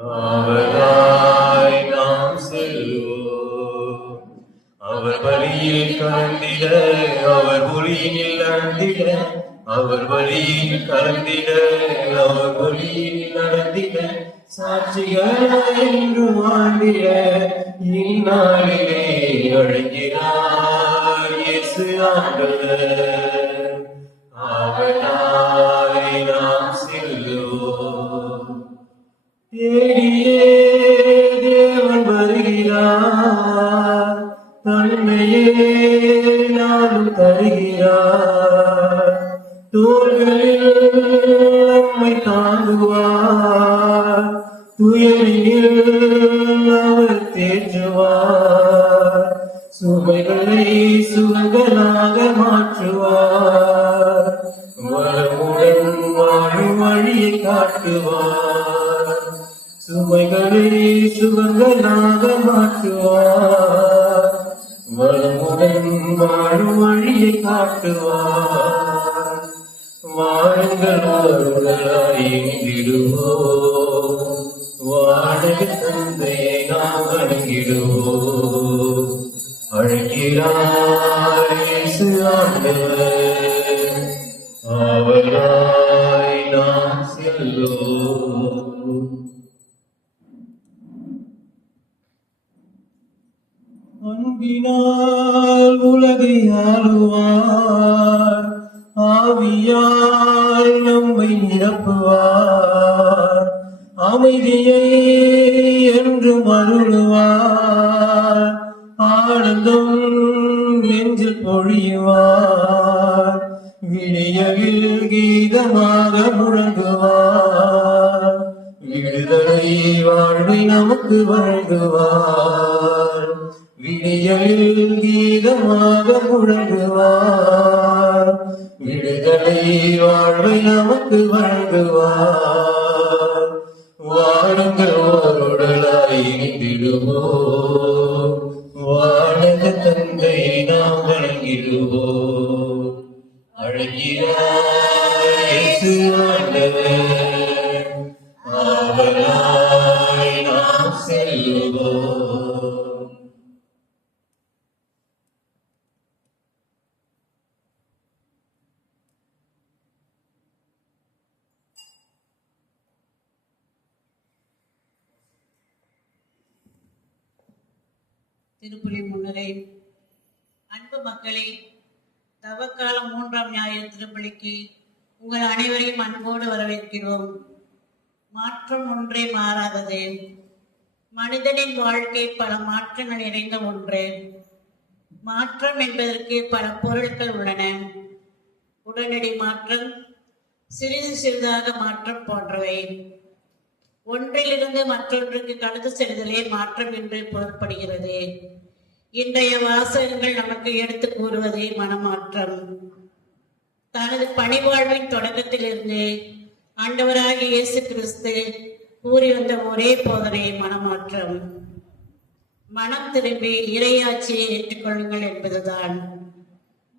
அவராய் நாம் செல்வோம். அவர் வழியில் கலந்திட, அவர் ஒளியில் நடந்திட, அவர் வழியில் கலந்திட, அவர் ஒளியில் நடந்திட, சாட்சிகள் என்று வாழ்ந்திட இந்நாளிலே அழைக்கிறார் இயேசு ஆண்டவர். அவராய் நாம் செல்வோம். தேடியே தேவன் வருகிறார், தன்மையே நாளும் தருகிறார், தோள்களில் நம்மை தாங்குவார், துயரில் அவர் தேற்றுவார், சுமைகளை சுகங்களாக மாற்றுவார், வளமுடன் வாழும் வழியை காட்டுவார், சுமைகளை சுகங்களாக மாற்றுவார், வளமுடன் வாழும் வழியை காட்டுவார். வாழுங்கள் வாழுங்களாய் இணைந்திடுவோம், வாழக தந்தையை நாம் வணங்கிடுவோம். அழைக்கிறார் இயேசு ஆண்டவர், அவராய் நாம் செல்வோம். அன்பினால் உலகை ஆளுவார், ஆவியால் நம்மை நிரப்புவார், அமைதியை என்றும் அருளுவார், ஆனந்தம் நெஞ்சில் பொழியுவார், விடியவில் கீதமாக முழங்குவார், விடுதலை வாழ்வை நமக்கு வழங்குவார், விடியலில் கீதமாக முழங்குவார், விடுதலை வாழ்வை நமக்கு வழங்குவார். வாழுங்கள் ஓருடலாய் இணைந்திடுவோம், வாழக தந்தையை நாம் வணங்கிடுவோம். அழைக்கிறார் இயேசு ஆண்டவர், அவராய் நாம் செல்வோம். திருப்புலி முன்னரே அன்பு மக்களே, தவக்காலம் 3ஆம் ஞாயிறு திருப்பலிக்கு உங்கள் அனைவரையும் அன்போடு வரவேற்கிறோம். மாற்றம் ஒன்றே மாறாதது. மனிதனின் வாழ்க்கை பல மாற்றங்கள் நிறைந்த ஒன்று. மாற்றம் என்பதற்கு பல பொருட்கள் உள்ளன. உடனடி மாற்றம், சிறிது சிறிதாக மாற்றம் போன்றவை. ஒன்றிலிருந்து மற்றொன்றுக்கு கடந்து செல்தலே மாற்றம் என்று பொருட்படுகிறது. இன்றைய வாசகங்கள் நமக்கு எடுத்து கூறுவதே மனமாற்றம். தனது பணிவாழ்வின் தொடக்கத்திலிருந்து ஆண்டவராகிய இயேசு கிறிஸ்து கூறி வந்த ஒரே போதனை மனமாற்றம். மனம் திரும்பி இறையாட்சியை ஏற்றுக்கொள்ளுங்கள் என்பதுதான்.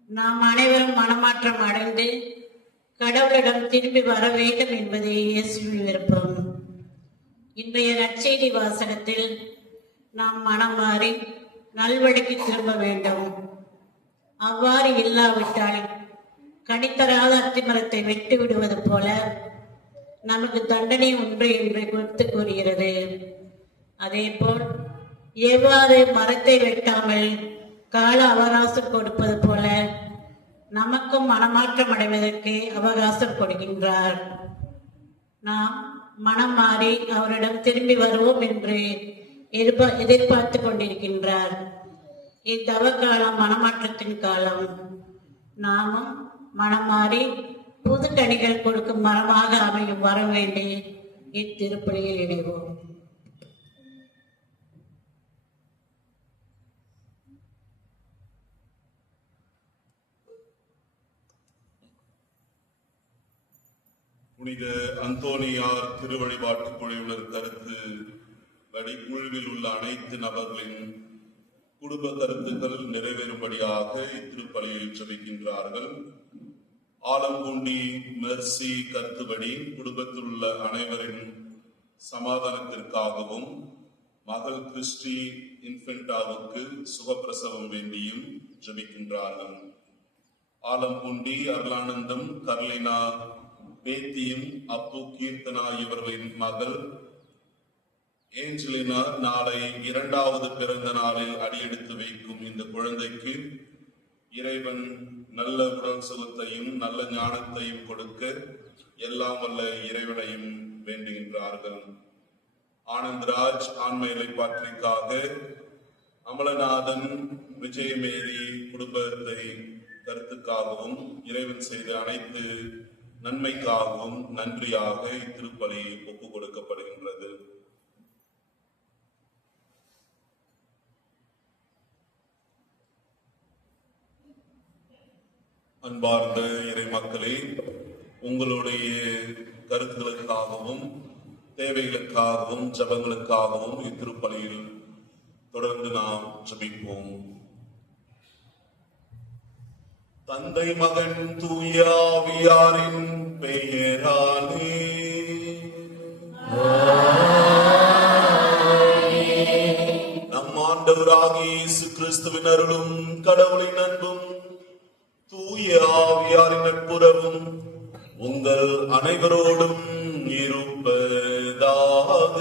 நாம் அனைவரும் மனமாற்றம் அடைந்து கடவுளிடம் திரும்பி வர வேண்டும் என்பதே இயேசுவின் விருப்பம். இன்றைய நற்செய்தி வாசகத்தில் நாம் மனம் மாறி நல்வழிக்கு திரும்ப வேண்டும். அவ்வாறு இல்லாவிட்டால் கனித்தராத அத்திமரத்தை வெட்டி விடுவது போல நமக்கு தண்டனை உண்டு என்று குறித்து கூறுகிறது. அதேபோல் எவ்வாறு மரத்தை வெட்டாமல் கால அவகாசம் கொடுப்பது போல நமக்கும் மனமாற்றம் அடைவதற்கு அவகாசம் கொடுக்கின்றார். நாம் மனம் மாறி அவரிடம் திரும்பி வருவோம் என்று எதிர்பார்த்து கொண்டிருக்கின்றார். இத்தவ காலம் மனமாற்றத்தின் காலம். நாமும் மனம் மாறி புது கனிகள் கொடுக்கும் மரமாக அமையும் வர வேண்டி இத்திருப்பலியில் இணைவோம். புனித அந்தோனியார் திருவழிபாட்டு குழுவினர் கருத்து குழுவில் உள்ள அனைத்து நபர்களின் குடும்ப கருத்துக்கள் நிறைவேறும்படியாக இத்திருப்பலியில் ஜெபிக்கின்றார்கள். ஆலம்பூண்டி மெர்சி கருத்துபடி குடும்பத்தில் உள்ள அனைவரின் சமாதானத்திற்காகவும் மகள் கிறிஸ்டி இன்ஃபென்டாவுக்கு சுகப்பிரசவம் வேண்டியும் ஜெபிக்கின்றார்கள். ஆலம்பூண்டி அருளானந்தம், கர்லினா, பேத்தியும் அப்பு கீர்த்தனா இவர்களின் மகள் ஏஞ்சலினா நாளை 2வது பிறந்த நாளில் அடியெடுத்து வைக்கும் இந்த குழந்தைக்கு இறைவன் நல்ல உடல் சுகத்தையும் நல்ல ஞானத்தையும் கொடுக்க எல்லாம் வல்ல இறைவனையும் வேண்டுகின்றார்கள். ஆனந்த்ராஜ் ஆன்ம இலைப்பாற்றிற்காக, அமலநாதன், விஜயமேரி குடும்பத்தை கருத்துக்காகவும் இறைவன் செய்த அனைத்து நன்மைக்காகவும் நன்றியாக இத்திருப்பலி ஒப்புக் கொடுக்கப்படுகின்றது. அன்பார்ந்த இறை மக்களே, உங்களுடைய கருத்துக்களுக்காகவும் தேவைகளுக்காகவும் ஜபங்களுக்காகவும் இத்திருப்பலியில் தொடர்ந்து நாம் ஜபிப்போம். தந்தை, மகன், தூய ஆவியாரின் பெயராலே நம் ஆண்டவராகிய இயேசு கிறிஸ்துவின் அருளும் கடவுளின் அன்பும் தூய ஆவியாரின் நட்புறவும் உங்கள் அனைவரோடும் இருப்பதாக.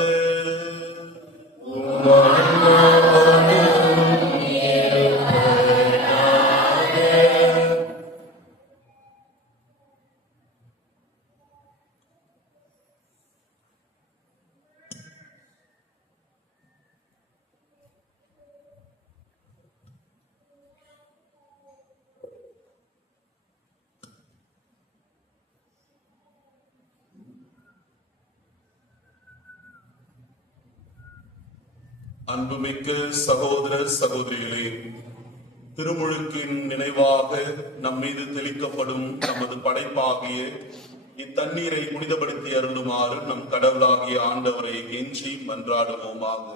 அன்புமிக்க சகோதர சகோதரிகளே, திருமுழுக்கின் நினைவாக நம் மீது தெளிக்கப்படும் நமது படைப்பாகிய இத்தண்ணீரை புனிதப்படுத்தி அருளுமாறு நம் கடவுளாகிய ஆண்டவரை கெஞ்சி மன்றாடுவோமாக.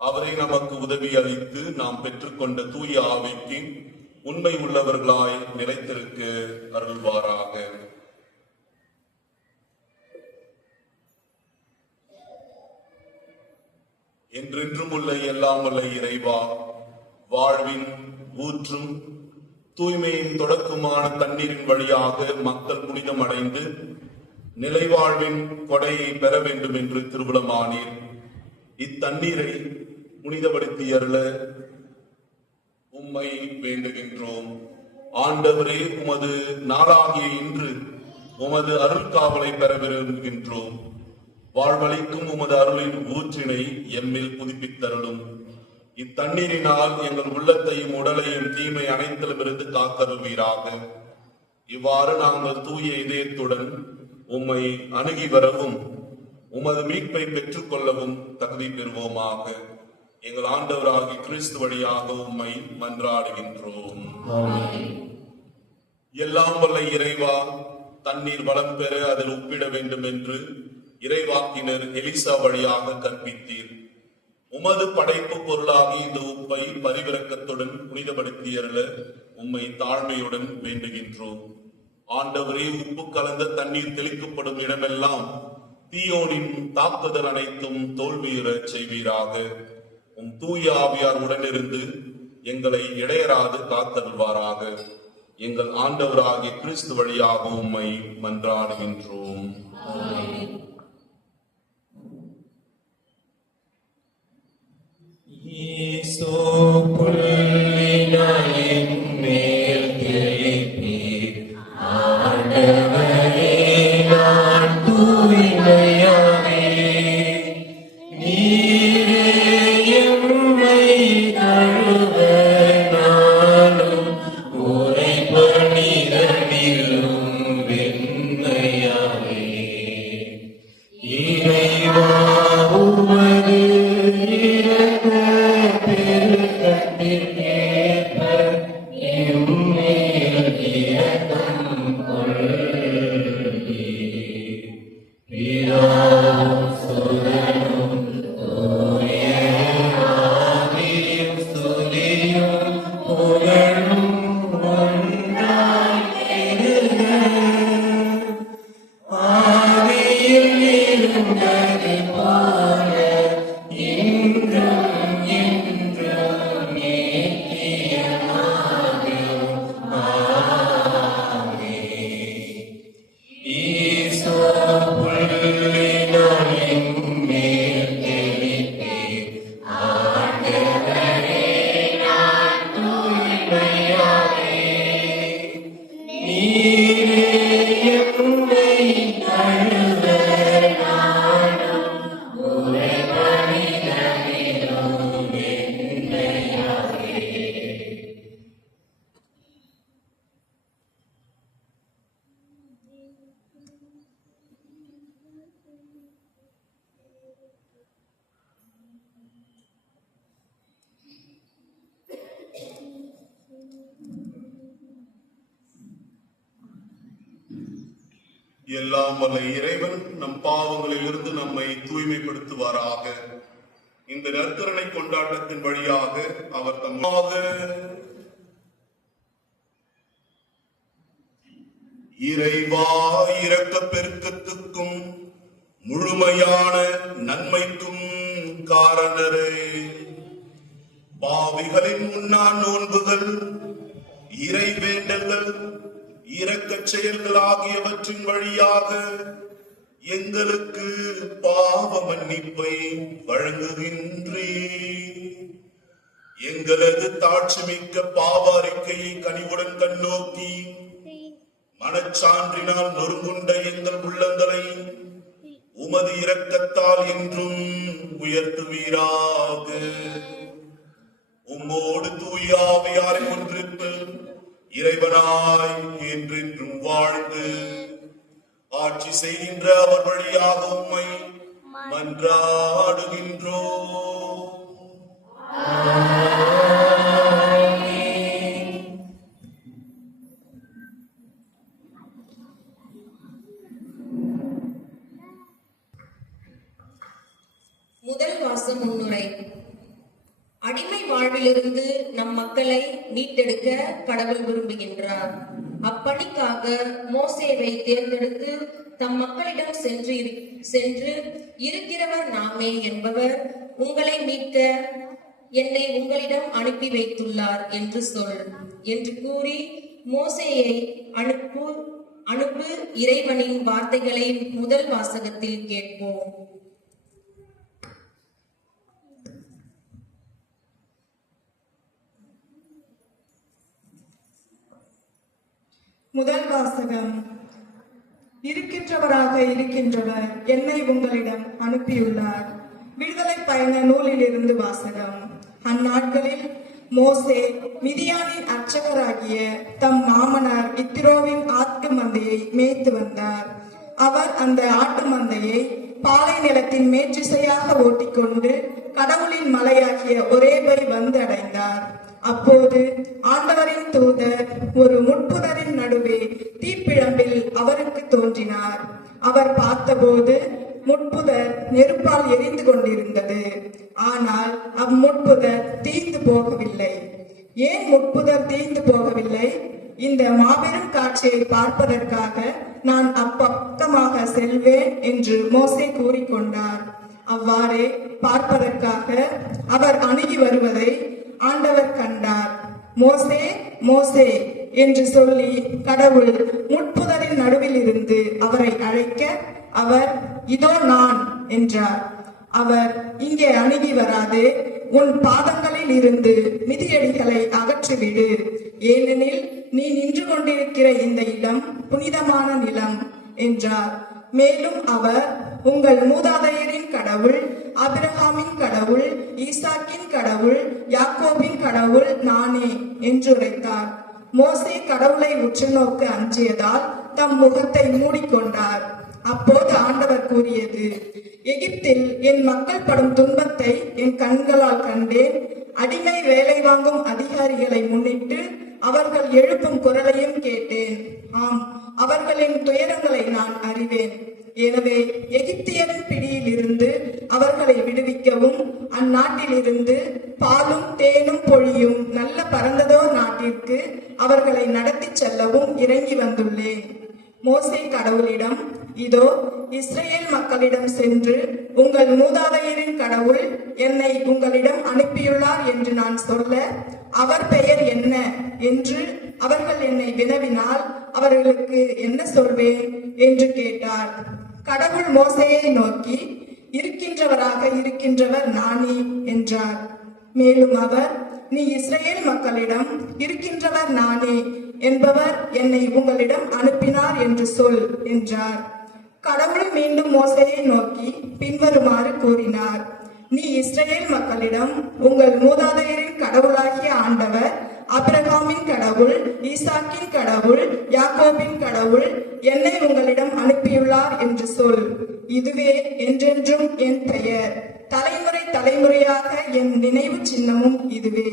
அவரை நமக்கு உதவி அளித்து நாம் பெற்றுக்கொண்ட தூய ஆவிக்கு உண்மை உள்ளவர்களாய் நிலைத்திருக்க அருள்வாராக. என்றென்றும் உள்ள எல்லாம் வல்ல இறைவா, வாழ்வின் ஊற்றும் தூய்மையின் தொடக்கமான தண்ணீரின் வழியாக மக்கள் புனிதம் அடைந்து நிலைவாழ்வின் கொடையை பெற வேண்டும் என்று திருவுளமானீர். இத்தண்ணீரை புனிதப்படுத்தி அருள உம்மை வேண்டுகின்றோம். ஆண்டவரே, உமது நாளாகிய இன்று உமது அருள் காவலை பெற விரும்புகின்றோம். வாழ்வளிக்கும் உமது அருளின் ஊற்றினை எம்மில் புதுப்பித்தருளும். இத்தண்ணீரினால் எங்கள் உள்ளத்தையும் உடலையும் தீமை அனைத்திலுமிருந்து காத்தருள்வீராக. இவ்வாறு நாங்கள் தூய இதயத்துடன் உம்மை அணுகி வரவும் உமது மீட்பை பெற்றுக் கொள்ளவும் தகுதி பெறுவோமாக. எங்கள் ஆண்டவராகிய கிறிஸ்து வழியாக உம்மை மன்றாடுகின்றோம். எல்லாம் வல்ல இறைவா, தண்ணீர் வளம் பெற அதில் உப்பிட வேண்டும் என்று இறைவாக்கினர் எலிசா வழியாக கற்பித்தீர். உமது படைப்பு பொருளாகி இந்த உப்பை பரிவிரக்கத்துடன் புனிதப்படுத்தி அருள உம்மை தாழ்மையுடன் வேண்டுகின்றோம். ஆண்டவரே, உப்பு கலந்த தண்ணீர் தெளிக்கப்படும் இடமெல்லாம் தீயோனின் தாக்குதல் அனைத்தும் தோல்வியுறச் செய்வீராக. உம் தூய ஆவியார் உடனிருந்து எங்களை இடையராது காத்தருள்வாராக. எங்கள் ஆண்டவராகிய கிறிஸ்து வழியாக உம்மை மன்றாடுகின்றோம். எல்லாம் வல்ல இறைவன் நம் பாவங்களிலிருந்து நம்மை தூய்மைப்படுத்துவாராக. இந்த நற்கருணை கொண்டாட்டத்தின் வழியாக அவர் தம்மாக இறைவா இரக்கப் பெருக்கத்துக்கும் முழுமையான நன்மைக்கும் காரணரே, பாவிகளின் முன்னான் நோன்புகள், இறைவேண்டல்கள், இரக்கச் செயல்கள் ஆகியவற்றின் வழியாக எங்களுக்கு பாவ மன்னிப்பை வழங்குகின்றீர். எங்களது தாட்சிமிக்க பாவ அறிக்கையை கனிவுடன் கண்ணோக்கி மனச்சான்றினால் நொறுங்குண்ட எங்கள் உள்ளங்களை உமது இரக்கத்தால் என்றும் உயர்த்துவீராக. உம்மோடு தூய ஆவியாரின் ஒன்றிப்பில் இறைவனாய் என்றென்றும் வாழ்ந்து ஆட்சி செய்கின்ற அவர் வழியாக உம்மை மன்றாடுகின்றோம். முதல் வாச முன்னுரை. அடிமை வாழ்விலிருந்து நம் மக்களை மீட்டெடுக்க கடவுள் விரும்புகின்றார். அப்பணிக்காக மோசேவை தேர்ந்தெடுத்து தம் மக்களிடம் சென்று இருக்கிறவர் நாமே என்பவர் உங்களை மீட்க என்னை உங்களிடம் அனுப்பி வைத்துள்ளார் என்று என்று கூறி மோசேயை அனுப்பு இறைவனின் வார்த்தைகளை முதல் வாசகத்தில் கேட்போம். முதல் வாசகம். இருக்கின்றவராக இருக்கின்றவர் என்னை உங்களிடம் அனுப்பியுள்ளார். விடுதலை பயண நூலிலிருந்து வாசகம். அந்நாட்களில் மோசே மிதியானின் அர்ச்சகராகிய தம் மாமனார் இத்திரோவின் ஆட்டு மந்தையை மேய்த்து வந்தார். அவர் அந்த ஆட்டு மந்தையை பாலை நிலத்தின் மேற்றிசையாக ஓட்டிக்கொண்டு கடவுளின் மலையாகிய ஒரேபை வந்து அடைந்தார். அப்போது ஆண்டவரின் தூதர் ஒரு முட்புதரின் நடுவே தீப்பிழம்பில் அவருக்கு தோன்றினார். அவர் பார்த்தபோது முட்புதர் நெருப்பால் எரிந்து கொண்டிருந்தது. ஆனால் அம்முட்புதர் தீந்து போகவில்லை. ஏன் முட்புதர் தீந்து போகவில்லை? இந்த மாபெரும் காட்சியை பார்ப்பதற்காக நான் அப்பக்கமாக செல்வேன் என்று மோசே கூறிக்கொண்டார். அவ்வாறே பார்ப்பதற்காக அவர் அணுகி வருவதை ஆண்டவர் கண்டார். மோசே மோசே என்று சொல்லி கடவுள் முட்புதரின் நடுவில் இருந்து அவரை அழைக்க அவர் இதோ நான் என்றார். அவர் இங்கே அணுகி வராது, உன் பாதங்களில் இருந்து மிதியடிகளை அகற்றிவிடு, ஏனெனில் நீ நின்று கொண்டிருக்கிற இந்த இடம் புனிதமான நிலம் என்றார். மேலும் அவர் உங்கள் மூதாதையரின் கடவுள், ஆபிரகாமின் கடவுள், ஈசாக்கின் கடவுள், யாக்கோபின் கடவுள் நானே என்று உரைத்தார். மோசே கடவுளை உற்று நோக்க அஞ்சியதால் தம் முகத்தை மூடிக்கொண்டார். அப்போது ஆண்டவர் கூறியது, எகிப்தில் என் மக்கள் படும் துன்பத்தை என் கண்களால் கண்டேன். அடிமை வேலை வாங்கும் அதிகாரிகளை முன்னிட்டு அவர்கள் எழுப்பும் குரலையும் கேட்டேன். ஆம், அவர்களின் துயரங்களை நான் அறிவேன். எனவே எகிப்தியரின் பிடியில் இருந்து அவர்களை விடுவிக்கவும் அந்நாட்டிலிருந்து பாலும் தேனும் பொழியும் நல்ல பரந்ததோர் நாட்டிற்கு அவர்களை நடத்தி செல்லவும் இறங்கி வந்துள்ளேன். மோசே கடவுளிடம், இதோ இஸ்ரேல் மக்களிடம் சென்று உங்கள் மூதாதையரின் கடவுள் என்னை உங்களிடம் அனுப்பியுள்ளார் என்று நான் சொல்ல அவர் பெயர் என்ன என்று அவர்கள் என்னை வினவினால் அவர்களுக்கு என்ன சொல்வேன் என்று கேட்டார். கடவுள் மோசேயை நோக்கி, இருக்கின்றவராக இருக்கின்றவர் நானே என்றார். மேலும் அவர், நீ இஸ்ரேல் மக்களிடம் இருக்கின்றவர் நானே என்பவர் என்னை உங்களிடம் அனுப்பினார் என்று சொல் என்றார். கடவுள் மீண்டும் மோசேயை நோக்கி பின்வருமாறு கூறினார். நீ இஸ்ரேல் மக்களிடம் உங்கள் மூதாதையரின் கடவுளாகிய ஆண்டவர், ஆபிரகாமின் கடவுள், கடவுள், ஈசாக்கின் கடவுள், யாக்கோபின் கடவுள் என்னை உங்களிடம் அனுப்பியுள்ளார் என்று சொல். இதுவே என்றென்றும் என் பெயர், தலைமுறை தலைமுறையாக என் நினைவு சின்னமும் இதுவே.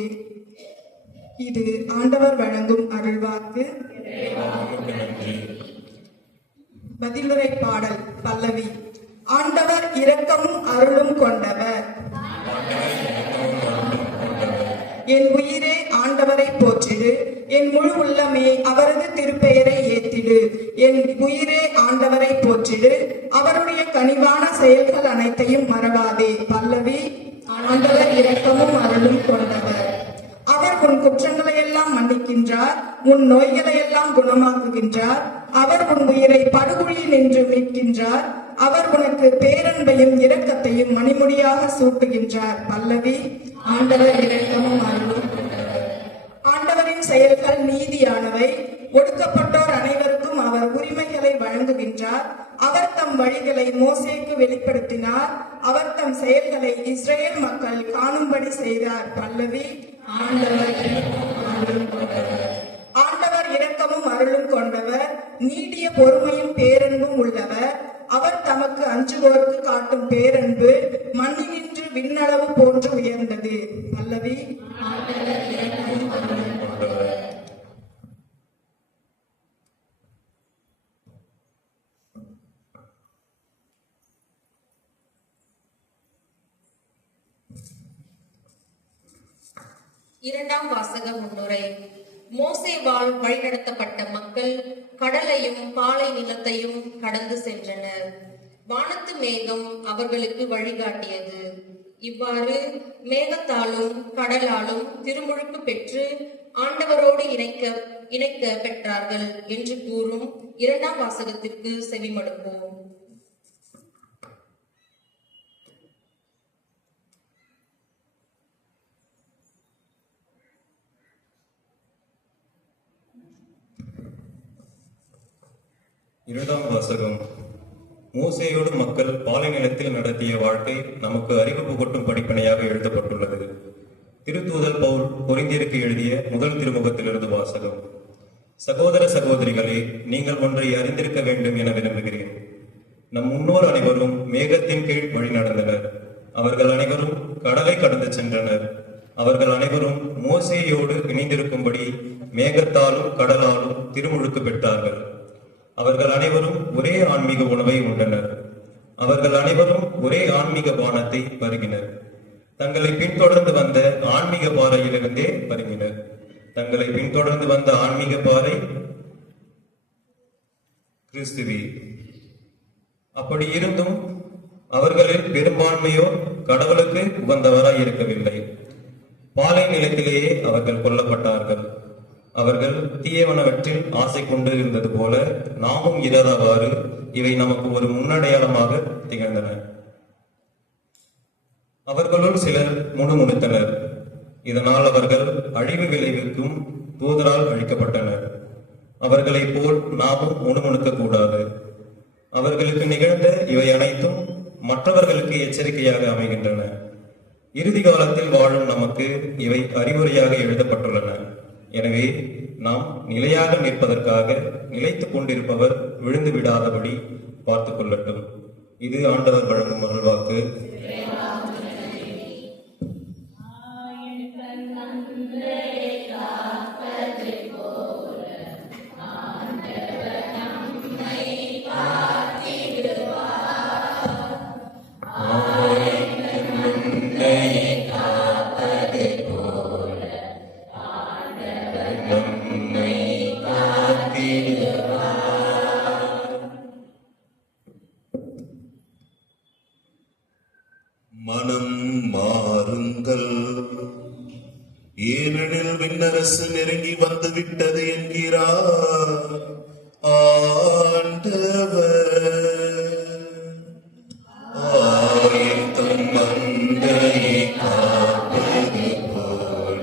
இது ஆண்டவர் வழங்கும் அருள்வாக்கு. பதிலுரை பாடல் பல்லவி. ஆண்டவர் இரக்கமும் அருளும் கொண்டவர். என் உயிரே ஆண்டவரை போற்றிடு, என் முழு உள்ளமே அவரது திருப்பெயரை ஏத்திடு. என் உயிரே ஆண்டவரை போற்றிடு, அவருடைய கனிவான செயல்கள் அனைத்தையும் மறவாதே. பல்லவி. ஆண்டவர் இரக்கமும் அருளும் கொண்டவர். அவர் உன் குற்றங்களை எல்லாம் மன்னிக்கின்றார், உன் நோய்களை எல்லாம் குணமாக்குகின்றார். அவர் உன் உயிரை படுகொழியில் நின்று மீட்கின்றார். அவர் உனக்கு பேரன்பையும் இரக்கத்தையும் மணிமுடியாக சூட்டுகின்றார். பல்லவி. ஆண்டவர் இரக்கமும் அருளும் கொண்டவர். ஆண்டவரின் செயல்கள் நீதியானவை, ஒடுக்கப்பட்டோர் அனைவருக்கும் அவர் உரிமைகளை வழங்குகின்றார். அவர் தம் வழிகளை மோசேக்கு வெளிப்படுத்தினார், அவர் தம் செயல்களை இஸ்ரேல் மக்கள் காணும்படி செய்தார். பல்லவி. ஆண்டவர் இரக்கமும் அருளும் கொண்டவர். ஆண்டவர் இரக்கமும் அருளும் கொண்டவர், நீடிய பொறுமையும் பேரன்பும் உள்ளவர். அவர் தமக்கு அஞ்சுவோருக்கு காட்டும் பேரன்பு மண்ணினின்று விண்ணளவு போன்று உயர்ந்தது. பல்லவி. ஆண்டவர் இரக்கமும் அருளும் கொண்டவர். இரண்டாம் வாசக முன்னுரை. மோசேவால் வழிநடத்தப்பட்ட மக்கள் கடலையும் பாலை நிலத்தையும் கடந்து சென்றனர். வானத்து மேகம் அவர்களுக்கு வழிகாட்டியது. இவ்வாறு மேகத்தாலும் கடலாலும் திருமுழுக்கு பெற்று ஆண்டவரோடு இணைக்க பெற்றார்கள் என்று கூறும் இரண்டாம் வாசகத்திற்கு செவிமடுப்போம். இரண்டாம் வாசகம். மோசேயோடு மக்கள் பாலை நிலத்தில் நடத்திய வாழ்க்கை நமக்கு அறிவு புகட்டும் படிப்பனையாக எழுதப்பட்டுள்ளது. திருத்தூதர் பவுல் கொரிந்தியருக்கு எழுதிய முதல் திருமுகத்திலிருந்து வாசகம். சகோதர சகோதரிகளே, நீங்கள் ஒன்றை அறிந்திருக்க வேண்டும் என விரும்புகிறேன். நம் முன்னோர் அனைவரும் மேகத்தின் கீழ் வழி நடந்தனர். அவர்கள் அனைவரும் கடலை கடந்து சென்றனர். அவர்கள் அனைவரும் மோசேயோடு இணைந்திருக்கும்படி மேகத்தாலும் கடலாலும் திருமுழுக்கு பெற்றார்கள். அவர்கள் அனைவரும் ஒரே ஆன்மீக உணவை உண்டனர். அவர்கள் அனைவரும் ஒரே ஆன்மீக பானத்தை பருகினர். தங்களை பின்தொடர்ந்து வந்த ஆன்மீக பாறையிலிருந்தே பருகினர். தங்களை பின்தொடர்ந்து வந்த ஆன்மீக பாறை கிறிஸ்துவே. அப்படி இருந்தும் அவர்களில் பெரும்பான்மையோர் கடவுளுக்கு உகந்தவராய் இருக்கவில்லை. பாலை நிலத்திலேயே அவர்கள் கொல்லப்பட்டார்கள். அவர்கள் தீயவனவற்றில் ஆசை கொண்டு இருந்தது போல நாமும் இராதவாறு இவை நமக்கு ஒரு முன்னடையாளமாக திகழ்ந்தன. அவர்களுள் சிலர் முணுமுணுத்தனர். இதனால் அவர்கள் அழிவு விளைவிக்கும் தூதரால் அழிக்கப்பட்டனர். அவர்களைப் போல் நாமும் முணுமுணுக்க கூடாது. அவர்களுக்கு நிகழ்ந்த இவை அனைத்தும் மற்றவர்களுக்கு எச்சரிக்கையாக அமைகின்றன. இறுதி காலத்தில் வாழும் நமக்கு இவை அறிவுரையாக எழுதப்பட்டுள்ளன. எனவே நாம் நிலையாக நிற்பதற்காக நிலைத்துக் கொண்டிருப்பவர் விழுந்து விடாதபடி பார்த்துக் கொள்ளட்டும். இது ஆண்டவர் வழங்கும் அருள்வாக்கு. மனம் மாறுங்கள், ஏனெனில் விண்ணரசு நெருங்கி வந்து விட்டது என்கிறார் ஆண்டவர். ஆயத்தம் மந்தையை காப்பது போல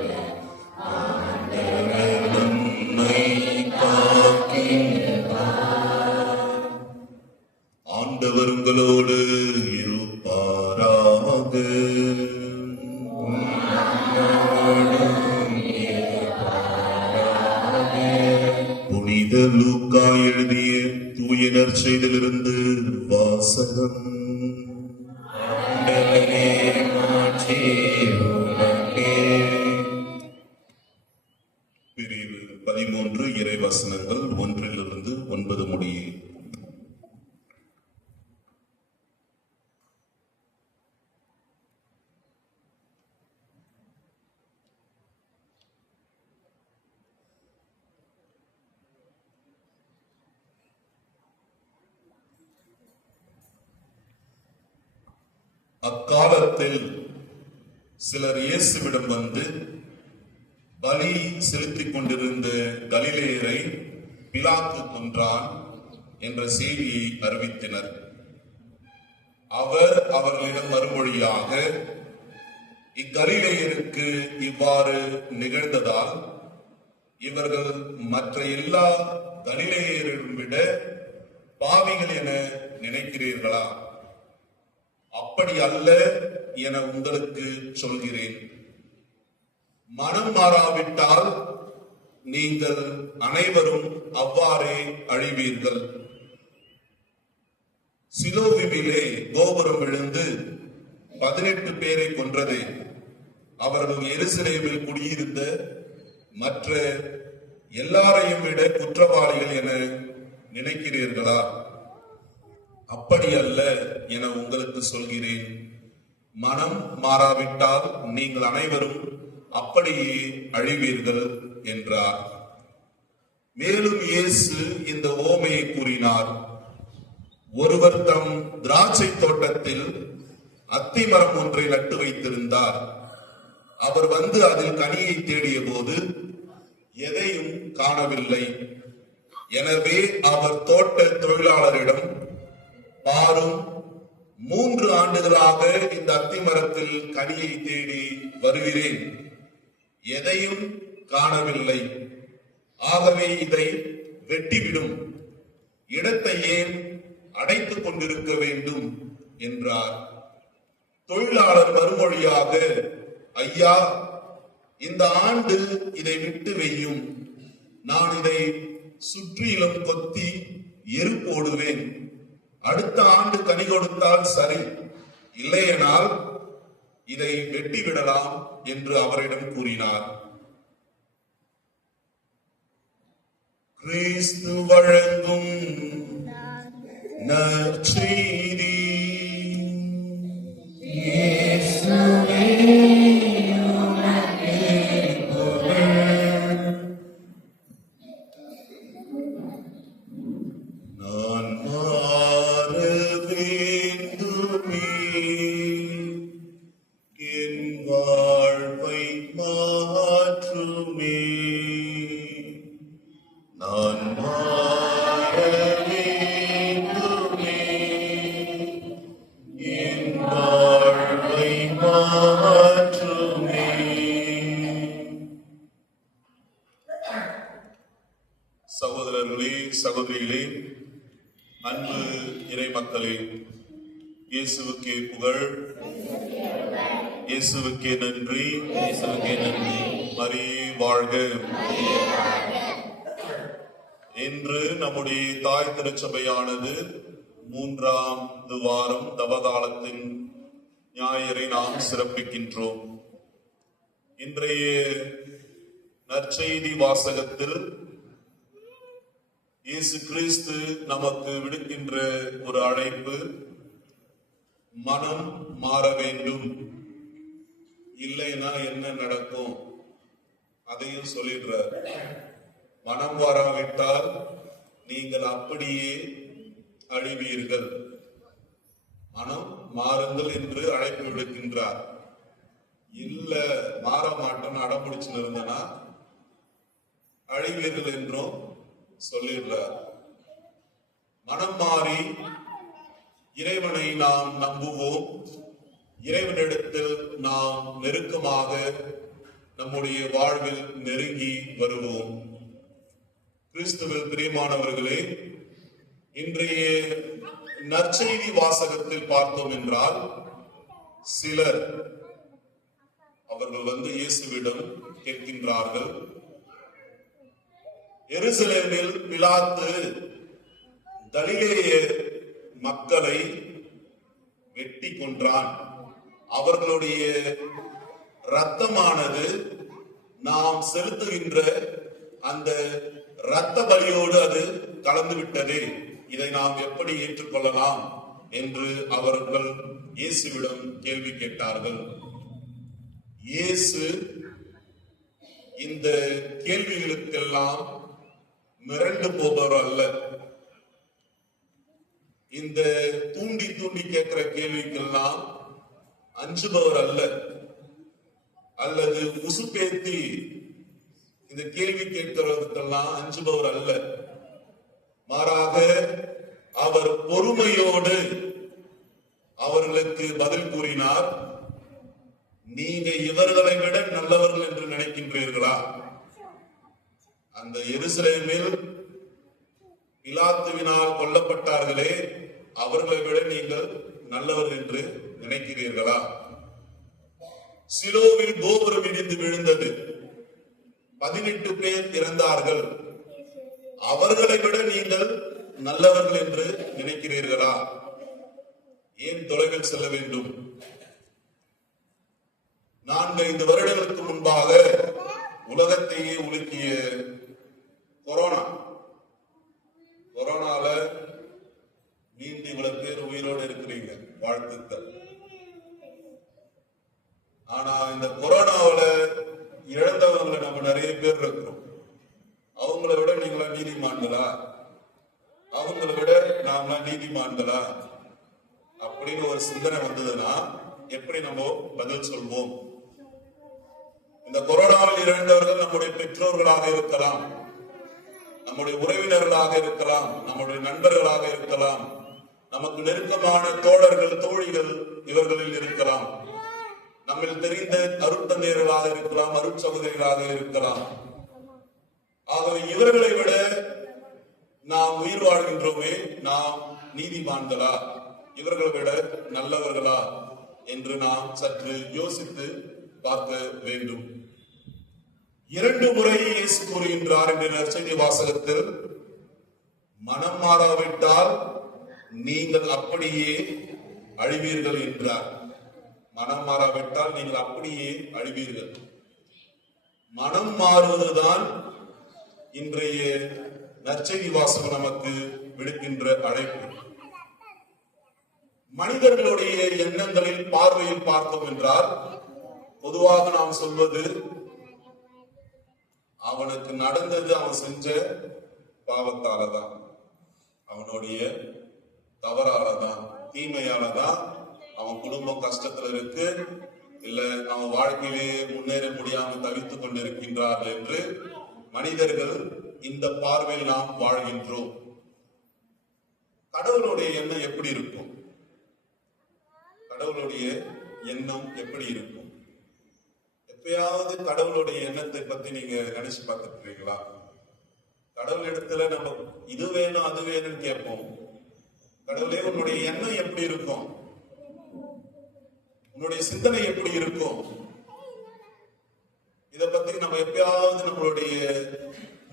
ஆண்டவர் நம்மை காக்கின்றார். ஆண்டவர் உங்களோடு இருப்பாராக. அக்காலத்தில் சிலர் இயேசுவிடம் வந்து பலி செலுத்திக் கொண்டிருந்த கலிலேயரை பிலாத்து கொன்றான் என்ற செய்தியை அறிவித்தனர். அவர் அவர்களிடம் மறுமொழியாக, இக்கலிலேயருக்கு இவ்வாறு நிகழ்ந்ததால் இவர்கள் மற்ற எல்லா கலிலேயரையும் விட பாவிகள் என நினைக்கிறீர்களா? அப்படி அல்ல என உங்களுக்கு சொல்கிறேன். மனம் மாறாவிட்டால் நீங்கள் அனைவரும் அவ்வாறே அழிவீர்கள். சிலோவிலே கோபுரம் விழுந்து 18 பேரை கொன்றதே, அவர்கள் எருசலேமில் குடியிருந்த மற்ற எல்லாரையும் விட குற்றவாளிகள் என நினைக்கிறீர்களா? அப்படி அல்ல என உங்களுக்கு சொல்கிறேன். மனம் மாறாவிட்டால் நீங்கள் அனைவரும் அப்படியே அழிவீர்கள் என்றார். மேலும் இயேசு இந்த ஓமையை கூறினார். ஒருவர் தம் திராட்சை தோட்டத்தில் அத்தி மரம் ஒன்றை நட்டு வைத்திருந்தார். அவர் வந்து அதில் கனியை தேடிய போது எதையும் காணவில்லை. எனவே அவர் தோட்ட தொழிலாளரிடம், பாரும், 3 ஆண்டுகளாக இந்த அத்தி மரத்தில் கனியை தேடி வருகிறேன், எதையும் காணவில்லை. ஆகவே இதை வெட்டிவிடும், இடத்தை ஏன் அடைத்துக் கொண்டிருக்க வேண்டும் என்றார். தொழிலாளர் மறுமொழியாக, ஐயா, இந்த ஆண்டு இதை விட்டு வையும், நான் இதை சுற்றிலும் கொத்தி எரு போடுவேன், அடுத்த ஆண்டு கனி கொடுத்தால் சரி, இல்லையெனால் இதை வெட்டிவிடலாம் என்று அவரிடம் கூறினார். கிறிஸ்து வழங்கும் நற்செய்தி. நான் மாற வேண்டுமே, என் வாழ்வை மாற்றுமே. நான் மாற வேண்டுமே, என் வாழ்வை மாற்றுமே. சகோதரர்களே, சகோதரிகளே, அன்பு இறை மக்களே, இயேசுவுக்கே புகழ், இயேசுவுக்கே நன்றி, இயேசுவுக்கே நன்றி. மரியே வாழ்க. இன்று நம்முடைய தாய் திருச்சபையானது 3ஆம் வாரம் தவகாலத்தின் ஞாயிறை நாம் சிறப்பிக்கின்றோம். இன்றைய நற்செய்தி வாசகத்தில் இயேசு கிறிஸ்து நமக்கு விடுக்கின்ற ஒரு அழைப்பு, மனம் மாற வேண்டும். இல்லைன்னா என்ன நடக்கும் அதையும் சொல்லிடுறார். மனம் மாறாவிட்டால் நீங்கள் அப்படியே அழிவீர்கள். மனம் மாறுங்கள் என்று அழைப்பு விடுக்கின்றார். இல்ல மாற மாட்டோம்னு அடம்பிடிச்சு இருந்தனா அழிவீர்கள் என்றும் சொல்லிடுறார். மனம் மாறி இறைவனை நாம் நம்புவோம். இறைவனிடத்தில் நாம் நெருக்கமாக நம்முடைய வாழ்வில் நெருங்கி வருவோம். கிறிஸ்துவில் பிரியமானவர்களே, இன்றைய நற்செய்தி வாசகத்தில் பார்த்தோம் என்றால், சிலர் அவர்கள் இயேசுவிடம் கேட்கின்றார்கள், எருசலேமில் பிலாத்து கலிலேய மக்களை வெட்டி கொன்றான். அவர்களுடைய இரத்தமானது நாம் செலுத்துகின்ற அந்த இரத்த பலியோடு அது கலந்து விட்டதே, இதை நாம் எப்படி ஏற்றுக்கொள்ளலாம் என்று அவர்கள் இயேசுவிடம் கேள்வி கேட்டார்கள். இயேசு இந்த கேள்விகளுக்கெல்லாம் மிரண்டு போபவர் அல்ல. இந்த தூண்டி தூண்டி கேட்கிற கேள்விக்கெல்லாம் அஞ்சுபவர் அல்ல, அல்லது உசுப்பேத்தி இந்த கேள்வி கேட்கிறவர்களுக்கெல்லாம் அஞ்சுபவர் அல்ல. மாறாக அவர் பொறுமையோடு அவர்களுக்கு பதில் கூறினார். நீங்க இவர்களை விட நல்லவர்கள் என்று நினைக்கின்றீர்களா? அந்த எருசலேமில் பிலாத்துவினால் கொல்லப்பட்டார்களே, அவர்களை விட நீங்கள் நல்லவர் என்று நினைக்கிறீர்களா? சிலோவில் கோபுரம் இடிந்து விழுந்தது, 18 பேர் இறந்தார்கள். அவர்களை விட நீங்கள் நல்லவர்கள் என்று நினைக்கிறீர்களா? ஏன் தொலைவில் செல்ல வேண்டும்? 4-5 வருடங்களுக்கு முன்பாக உலகத்தையே உலுக்கிய கொரோனால நீண்டி இவ்வளவு பேர் உயிரோடு இருக்கிறீங்க, வாழ்த்துக்கள். ஆனா இந்த கொரோனாவில இழந்தவங்களை நம்ம நிறைய பேர் இருக்கிறோம். அவங்கள விட நீங்களா நீதிமான்களா? அவங்கள விட நாமளா நீதிமான்களா அப்படின்னு ஒரு சிந்தனை வந்ததுன்னா எப்படி நம்ம பதில் சொல்வோம்? இந்த கொரோனாவில் இழந்தவர்கள் நம்முடைய பெற்றோர்களாக இருக்கலாம், நம்முடைய உறவினர்களாக இருக்கலாம், நம்முடைய நண்பர்களாக இருக்கலாம், நமக்கு நெருக்கமான தோழர்கள் தோழிகள் இவர்களில் இருக்கலாம், நம்மில் தெரிந்த அருட்தந்தையர்களாக இருக்கலாம், அருட்சகோதரிகளாக இருக்கலாம். ஆகவே இவர்களை விட நாம் உயிர் வாழ்கின்றோமே, நாம் நீதிமான்களா, இவர்களை விட நல்லவர்களா என்று நாம் சற்று யோசித்து பார்க்க வேண்டும். 2 முறை இயேசு கூறுகின்றார் என்ற நற்செய்தி வாசகத்தில், மனம் மாறாவிட்டால் நீங்கள் அப்படியே அழிவீர்கள் என்றார். மனம் மாறாவிட்டால் நீங்கள் அப்படியே அழிவீர்கள். மனம் மாறுவதுதான் இன்றைய நற்செய்தி வாசகம் நமக்கு விடுக்கின்ற அழைப்பு. மனிதர்களுடைய எண்ணங்களில் பார்வையில் பார்த்தோம் என்றால் பொதுவாக நாம் சொல்வது, அவனுக்கு நடந்தது அவன் செஞ்ச பாவத்தாலதான், அவனுடைய தவறாலதான், தீமையாலதான் அவன் குடும்பம் கஷ்டத்துல இருக்கு, இல்ல அவன் வாழ்க்கையிலே முன்னேற முடியாமல் தவித்துக் கொண்டிருக்கின்றார்கள் என்று மனிதர்கள் இந்த பார்வையில் நாம் வாழ்கின்றோம். கடவுளுடைய எண்ணம் எப்படி இருக்கும்? கடவுளுடைய எண்ணம் எப்படி இருக்கும்? எப்பயாவது கடவுளுடைய எண்ணத்தை பத்தி நீங்க நினைச்சு பார்த்துருக்கீங்களா? கடவுள் இடத்துல நம்ம இது வேணும் அது வேணும்னு கேட்போம். கடவுளே, உன்னுடைய எண்ணம் எப்படி இருக்கும்? உன்னுடைய சிந்தனை எப்படி இருக்கும்? இத பத்தி நம்ம எப்பயாவது நம்மளுடைய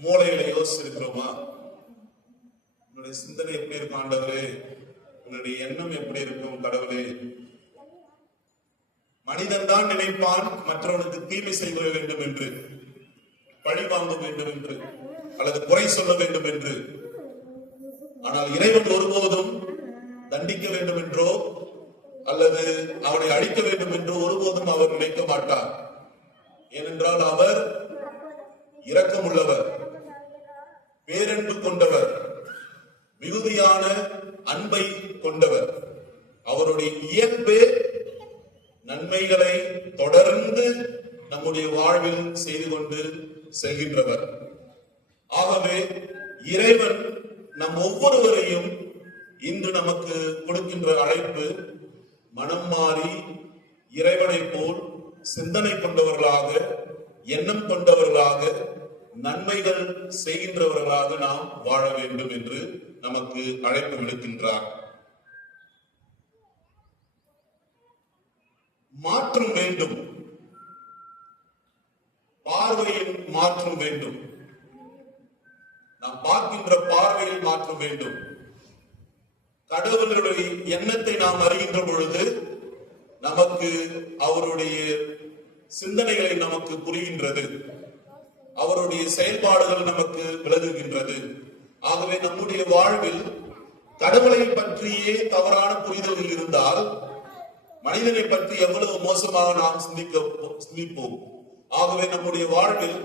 மூளையில யோசிச்சிருக்கிறோமா? உன்னுடைய சிந்தனை எப்படி இருக்கும் ஆண்டவரே? உன்னுடைய எண்ணம் எப்படி இருக்கும் கடவுளே? மனிதன் தான் நினைப்பான் மற்றவனுக்கு தீமை செய்ய வேண்டும் என்று, பழி வாங்க வேண்டும் என்று, அல்லது குறை சொல்ல வேண்டும் என்று. ஆனால் இறைவன் ஒருபோதும் தண்டிக்க வேண்டும் என்றோ அல்லது அவனை அழிக்க வேண்டும் என்றோ ஒருபோதும் அவர் நினைக்க மாட்டார். ஏனென்றால் அவர் இரக்கமுள்ளவர், பேரன்பு கொண்டவர், மிகுதியான அன்பை கொண்டவர். அவருடைய இயல்பே நன்மைகளை தொடர்ந்து நம்முடைய வாழ்வில் செய்து கொண்டு செல்கின்றவர். ஆகவே இறைவன் நம் ஒவ்வொருவரையும் இன்று நமக்கு கொடுக்கின்ற அழைப்பு, மனம் மாறி இறைவனை போல் சிந்தனை கொண்டவர்களாக, எண்ணம் கொண்டவர்களாக, நன்மைகள் செய்கின்றவர்களாக நாம் வாழ வேண்டும் என்று நமக்கு அழைப்பு விடுக்கின்றார். மாற்றம் வேண்டும், பார்வையில் மாற்றம் வேண்டும், நாம் பார்க்கின்ற பார்வையில் மாற்றம் வேண்டும். கடவுளுடைய எண்ணத்தை நாம் அறிகின்ற பொழுது நமக்கு அவருடைய சிந்தனைகளை நமக்கு புரிகின்றது, அவருடைய செயல்பாடுகள் நமக்கு விளங்குகின்றது. ஆகவே நம்முடைய வாழ்வில் கடவுளை பற்றியே தவறான புரிதல்கள் இருந்தால் மனிதனை பற்றி எவ்வளவு மோசமாக நாம் சிந்திப்போம். ஆகவே நம்முடைய வாழ்வில்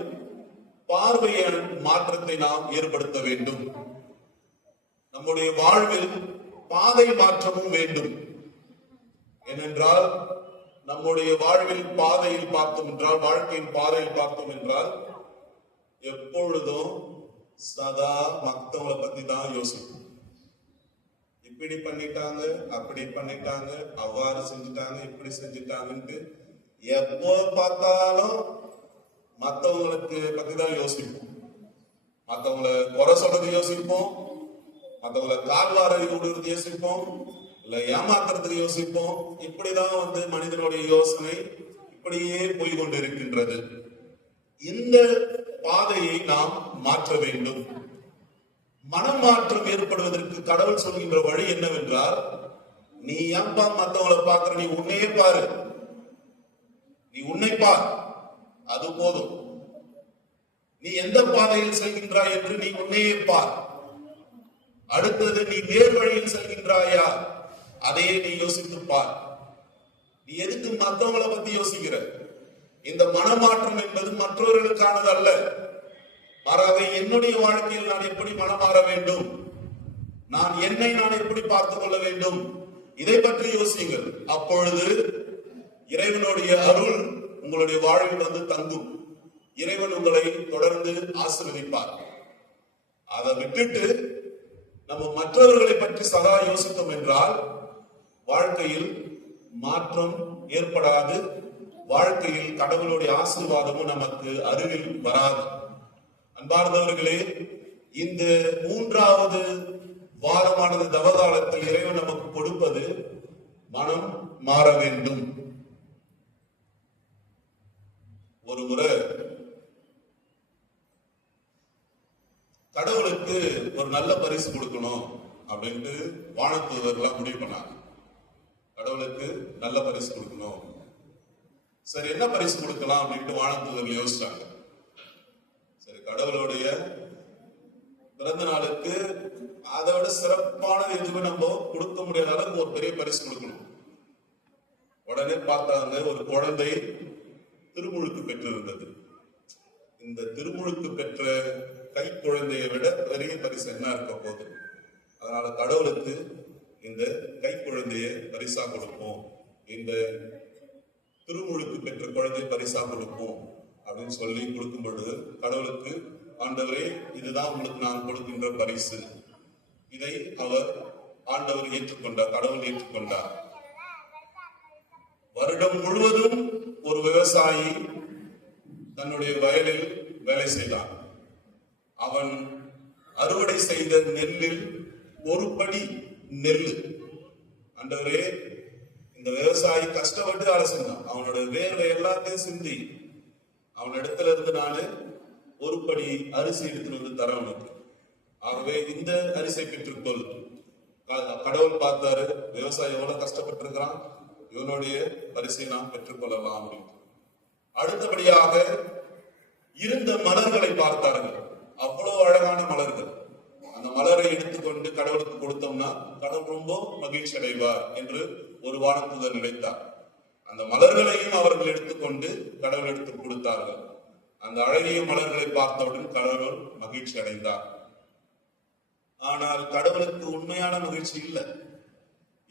பார்வையான மாற்றத்தை நாம் ஏற்படுத்த வேண்டும். நம்முடைய வாழ்வில் பாதை மாற்றமும் வேண்டும். ஏனென்றால் நம்முடைய வாழ்வில் பாதையில் பார்த்தோம் என்றால், வாழ்க்கையின் பாதையில் பார்த்தோம் என்றால், எப்பொழுதும் சதா மத்தவங்களை பத்தி தான் யோசிப்போம். இப்படி பண்ணிட்டாங்க, அப்படி பண்ணிட்டாங்க, அவ்வாறு செஞ்சுட்டாங்க, இப்படி செஞ்சுட்டாங்கன்ட்டு எப்போ பார்த்தாலும் மத்தவங்களுக்கு பத்தி தான் யோசிப்போம். மத்தவங்களை குறை சொல்றது யோசிப்போம், மத்தவங்களை கால்வாரி விடுறது யோசிப்போம், இல்ல ஏமாத்துறதுக்கு யோசிப்போம். இப்படிதான் மனிதனுடைய யோசனை இப்படியே போய் கொண்டு இருக்கின்றது. இந்த பாதையை நாம் மாற்ற வேண்டும். மனமாற்றம் ஏற்படுவதற்கு கடவுள் சொல்கின்ற வழி என்னவென்றால், நீ ஏன்பா மத்தவங்களை பார்க்கிற, நீ உன்னையே பாரு, நீ உன்னை பார், அது போதும். நீ எந்த பாதையில் செல்கின்றாய் என்று நீ உன்னையே பார். அடுத்தது, நீ நேர் வழியில் செல்கின்றாயா, அதையே நீ யோசித்து பார். நீ எதுக்கு மற்றவங்களை பத்தி யோசிக்கிற? இந்த மனமாற்றம் என்பது மற்றவர்களுக்கானது அல்ல, மாறாக என்னுடைய வாழ்க்கையில் நான் எப்படி மனமாற வேண்டும், நான் என்னை நான் எப்படி பார்த்துக் கொள்ள வேண்டும், இதை பற்றி யோசியுங்கள். அப்பொழுது இறைவனுடைய அருள் உங்களுடைய வாழ்வில் தங்கும். இறைவன் உங்களை தொடர்ந்து ஆசீர்வதிப்பார். அதை விட்டுட்டு நம்ம மற்றவர்களை பற்றி சதா யோசித்தோம் என்றால் வாழ்க்கையில் மாற்றம் ஏற்படாது, வாழ்க்கையில் கடவுளுடைய ஆசீர்வாதமும் நமக்கு அருகில் வராது. அன்பார்ந்தவர்களே, இந்த 3வது வாரமானது தவகாலத்தில் இறைவன் நமக்கு கொடுப்பது மனம் மாற வேண்டும். ஒரு முறை கடவுளுக்கு ஒரு நல்ல பரிசு கொடுக்கணும் அப்படின்ட்டு வானதூதர்கள்லாம் முடிவு பண்ணாங்க. கடவுளுக்கு நல்ல பரிசு கொடுக்கணும். சரி, என்ன பரிசு கொடுக்கலாம் அப்படின்ட்டு வானதூதர்கள் யோசிச்சாங்க. சரி, கடவுளுடைய பிறந்த நாளுக்கு அதை விட சிறப்பானது எதுவுமே நம்ம கொடுக்க முடியாத அளவுக்கு ஒரு பெரிய பரிசு கொடுக்கணும். உடனே பார்த்தாங்க, ஒரு குழந்தை திருமுழுக்கு பெற்றிருந்தது. இந்த திருமுழுக்கு பெற்ற கை குழந்தையை விட பெரிய பரிசு என்ன இருக்க போகுது? அதனால கடவுளுக்கு இந்த கை குழந்தையை பரிசா கொடுப்போம், இந்த திருமுழுக்கு பெற்ற குழந்தையை பரிசா கொடுப்போம் அப்படின்னு சொல்லி கொடுக்கும் பொழுது, கடவுளுக்கு, ஆண்டவரே, இதுதான் உங்களுக்கு நான் கொடுக்கின்ற பரிசு. இதை ஆண்டவர் ஏற்றுக்கொண்டார், கடவுள் ஏற்றுக்கொண்டார். வருடம் முழுவதும் ஒரு விவசாயி தன்னுடைய வயலில் வேலை செய்தான். அவன் அறுவடை செய்த நெல்லில் ஒரு படி நெல். ஆண்டவரே, இந்த விவசாயி கஷ்டப்பட்டு வேலை செஞ்சான். அவனோட வேர்வை எல்லாத்தையும் சிந்தி அவன் இடத்துல இருந்து நானு ஒரு படி அரிசி எடுத்துட்டு வந்து தரேன் உனக்கு. ஆகவே இந்த அரிசியை பெற்றுக்கொள். கடவுள் பார்த்தாரு, விவசாயி எவ்வளவு கஷ்டப்பட்டு இருக்கிறான், இவனுடைய பரிசை நாம் பெற்றுக்கொள்ளலாம் அப்படின்னு. அடுத்தபடியாக இருந்த மலர்களை பார்த்தார்கள். அவ்வளவு அழகான மலர்கள். அந்த மலரை எடுத்துக்கொண்டு கடவுளுக்கு கொடுத்தோம்னா கடவுள் ரொம்ப மகிழ்ச்சி அடைவார் என்று ஒரு வானதூதர் நினைத்தார். அந்த மலர்களையும் அவர்கள் எடுத்துக்கொண்டு கடவுள் எடுத்து கொடுத்தார்கள். அந்த அழகிய மலர்களை பார்த்தவுடன் கடவுள் மகிழ்ச்சி அடைந்தார். ஆனால் கடவுளுக்கு உண்மையான மகிழ்ச்சி இல்லை.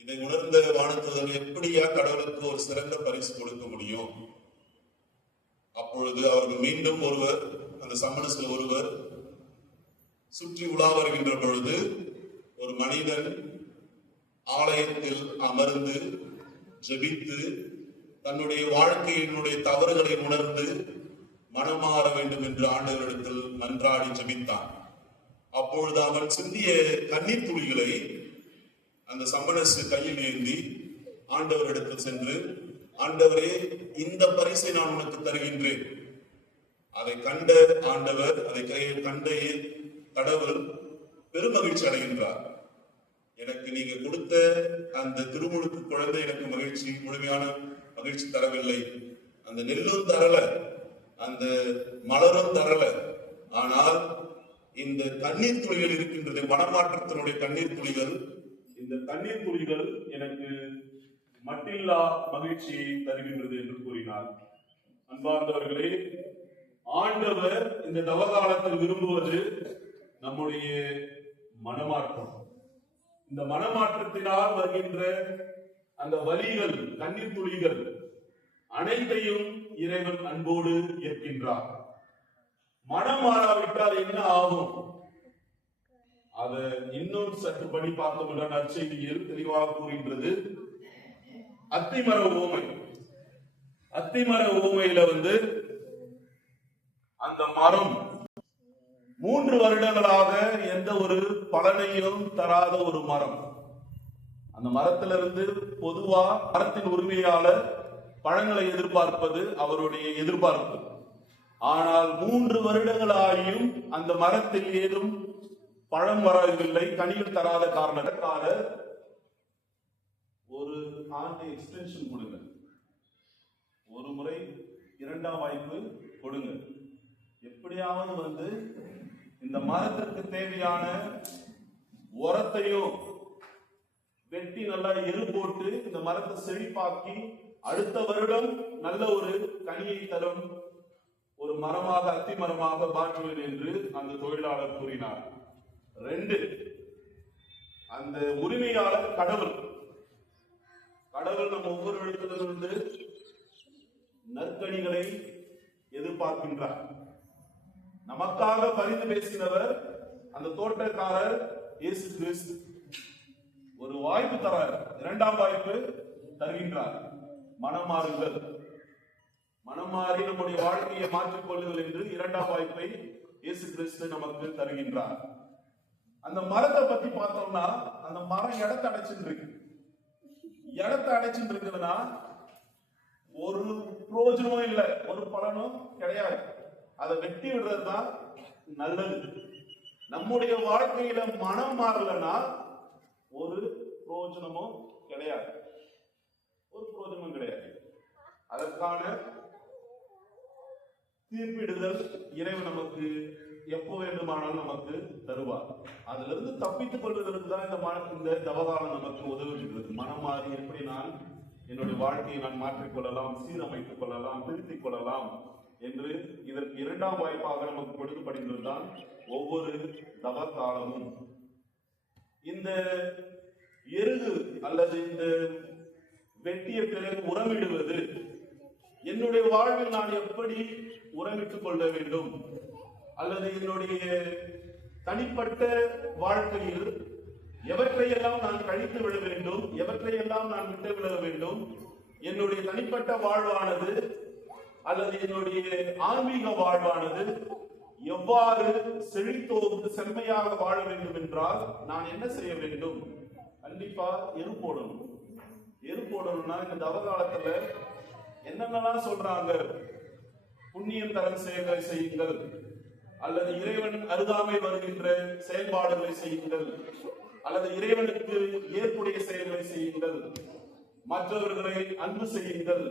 இதை உணர்ந்த வானதூதர் எப்படியா கடவுளுக்கு ஒரு சிறந்த பரிசு கொடுக்க முடியும்? அப்பொழுது அவர்கள் மீண்டும் அந்த சமணசில் ஒருவர் சுற்றி உலா வருகின்ற பொழுது, ஒரு மனிதன் ஆலயத்தில் அமர்ந்து ஜெபித்து தன்னுடைய வாழ்க்கையினுடைய தவறுகளை உணர்ந்து மனமாற வேண்டும் என்று ஆண்டவரிடத்தில் மன்றாடி ஜெபித்தான். அப்பொழுது அவன் சிந்திய கண்ணீர் துளிகளை அந்த சமணசு கையில் ஏந்தி ஆண்டவரிடத்தில் சென்று, ஆண்டவரே, இந்த பரிசை நான் உனக்கு தருகின்றேன். அதை கண்ட ஆண்டவர், அதை கையில் கண்ட கடவுள் பெருமகிழ்ச்சி அடைகின்றார். எனக்கு நீங்க கொடுத்த அந்த திருமுழுக்கு குழந்தை எனக்கு முழுமையான மகிழ்ச்சி தரவில்லை. அந்த நெல்லும் தரல, அந்த மலரும் தரல. ஆனால் இந்த கண்ணீர் துளிகள் இருக்கின்றது, மனமாற்றத்தினுடைய கண்ணீர் துளிகள். இந்த கண்ணீர் துளிகள் எனக்கு மட்டில்லா மகிழ்ச்சியை தருகின்றது என்று கூறினார். அன்பார்ந்தவர்களே, ஆண்டவர் இந்த தவகாலத்தில் விரும்புவது நம்முடைய மனமாற்றம். இந்த மனமாற்றத்தினால் வருகின்ற அந்த வலிகள், கண்ணீர் துளிகள், அனைத்தையும் இறைவன் அன்போடு ஏற்கின்றார். மனம் மாறாவிட்டால் என்ன ஆகும்? அத இன்னும் சற்று படி பார்த்தோம்னா நற்செய்தியில் தெளிவாக கூறுகின்றது. அத்திமர ஊமை. அத்திமர ஊமையில அந்த மரம் 3 வருடங்களாக எந்த ஒரு பலனையும் தராத ஒரு மரம். அந்த மரத்திலிருந்து பொதுவா மரத்தின் உரிமையாளர் பழங்களை எதிர்பார்ப்பது அவருடைய எதிர்பார்ப்பு. ஆனால் 3 வருடங்களாகியும் அந்த மரத்தில் ஏதும் பழம் வரவில்லை, கனிகள் தராத காரணத்தால ஒரு ஆண்டு எக்ஸ்டென்ஷன் கொடுங்க, ஒரு முறை 2ஆம் வாய்ப்பு கொடுங்க. எப்படியாவது இந்த மரத்திற்கு தேவையான உரத்தையும் வெட்டி நல்லா எரு போட்டு இந்த மரத்தை செழிப்பாக்கி அடுத்த வருடம் நல்ல ஒரு கனியை தரும் ஒரு மரமாக, அத்தி மரமாக மாற்றுவேன் என்று அந்த தொழிலாளர் கூறினார். 2, அந்த உரிமையாளர் கடவுள். கடவுள் நம்ம ஒவ்வொரு இடத்திலிருந்து நற்கனிகளை எதிர்பார்க்கின்றார். நமக்காக பரிந்து பேசினவர் அந்த தோட்டக்காரர் இயேசு கிறிஸ்து. ஒரு வாய்ப்பு தரார், 2ஆம் வாய்ப்பு தருகின்றார். மனம் மாறுங்கள், மனம் மாறி நம்முடைய வாழ்க்கையை மாற்றிக் கொள்ளுங்கள் என்று 2ஆம் வாய்ப்பை இயேசு கிறிஸ்து நமக்கு தருகின்றார். அந்த மரத்தை பத்தி பார்த்தோம்னா அந்த மரம் இடத்தை அடைச்சுட்டு இருக்கு. இடத்தை அடைச்சுட்டு இருக்குதுன்னா ஒரு பிரயோஜனமும் இல்லை, ஒரு பலனும் கிடையாது. அதை வெட்டி விடுறதுதான் நல்லது. நம்முடைய வாழ்க்கையில மனம் மாறலன்னா ஒரு பிரயோஜனமும் கிடையாது, ஒரு பிரயோஜனமும் கிடையாது. அதற்கான தீர்ப்பிடுதல் இறைவன் நமக்கு எப்போ வேண்டுமானாலும் நமக்கு தருவார். அதுல இருந்து தப்பித்துக் கொள்வதற்கு தான் இந்த தவகாலம் நமக்கு உதவுகின்றது. மனம் மாறி எப்படி நான் என்னுடைய வாழ்க்கையை நான் மாற்றிக்கொள்ளலாம், சீரமைத்துக் கொள்ளலாம், திருத்திக் கொள்ளலாம் என்று இதற்கு 2ஆம் வாய்ப்பாக நமக்கு கொடுக்கப்படுகின்றதுதான் ஒவ்வொரு தவ காலமும். இந்த எருது அல்லது இந்த வெட்டிய பிறகு உரமிடுவது, என்னுடைய வாழ்வில் நான் எப்படி உரமிட்டுக் கொள்ள வேண்டும், அல்லது என்னுடைய தனிப்பட்ட வாழ்க்கையில் எவற்றையெல்லாம் நான் கழித்து விட வேண்டும், எவற்றையெல்லாம் நான் விட்டு விட வேண்டும், என்னுடைய தனிப்பட்ட வாழ்வானது அல்லது என்னுடைய ஆன்மீக வாழ்வானது எவ்வாறு செழித்தோடு செம்மையாக வாழ வேண்டும் என்றால் நான் என்ன செய்ய வேண்டும்? கண்டிப்பா எரு போடணும். எரு போடணும்னா இந்த தவகாலத்துல என்னென்னலாம் சொல்றாங்க? புண்ணியம் தரும் செயல்களை செய்யுங்கள், அல்லது இறைவன் அருகாமை வருகின்ற செயல்பாடுகளை செய்யுங்கள், அல்லது இறைவனுக்கு ஏற்புடைய செயல்களை செய்யுங்கள், மற்றவர்களை அன்பு செய்யுங்கள்,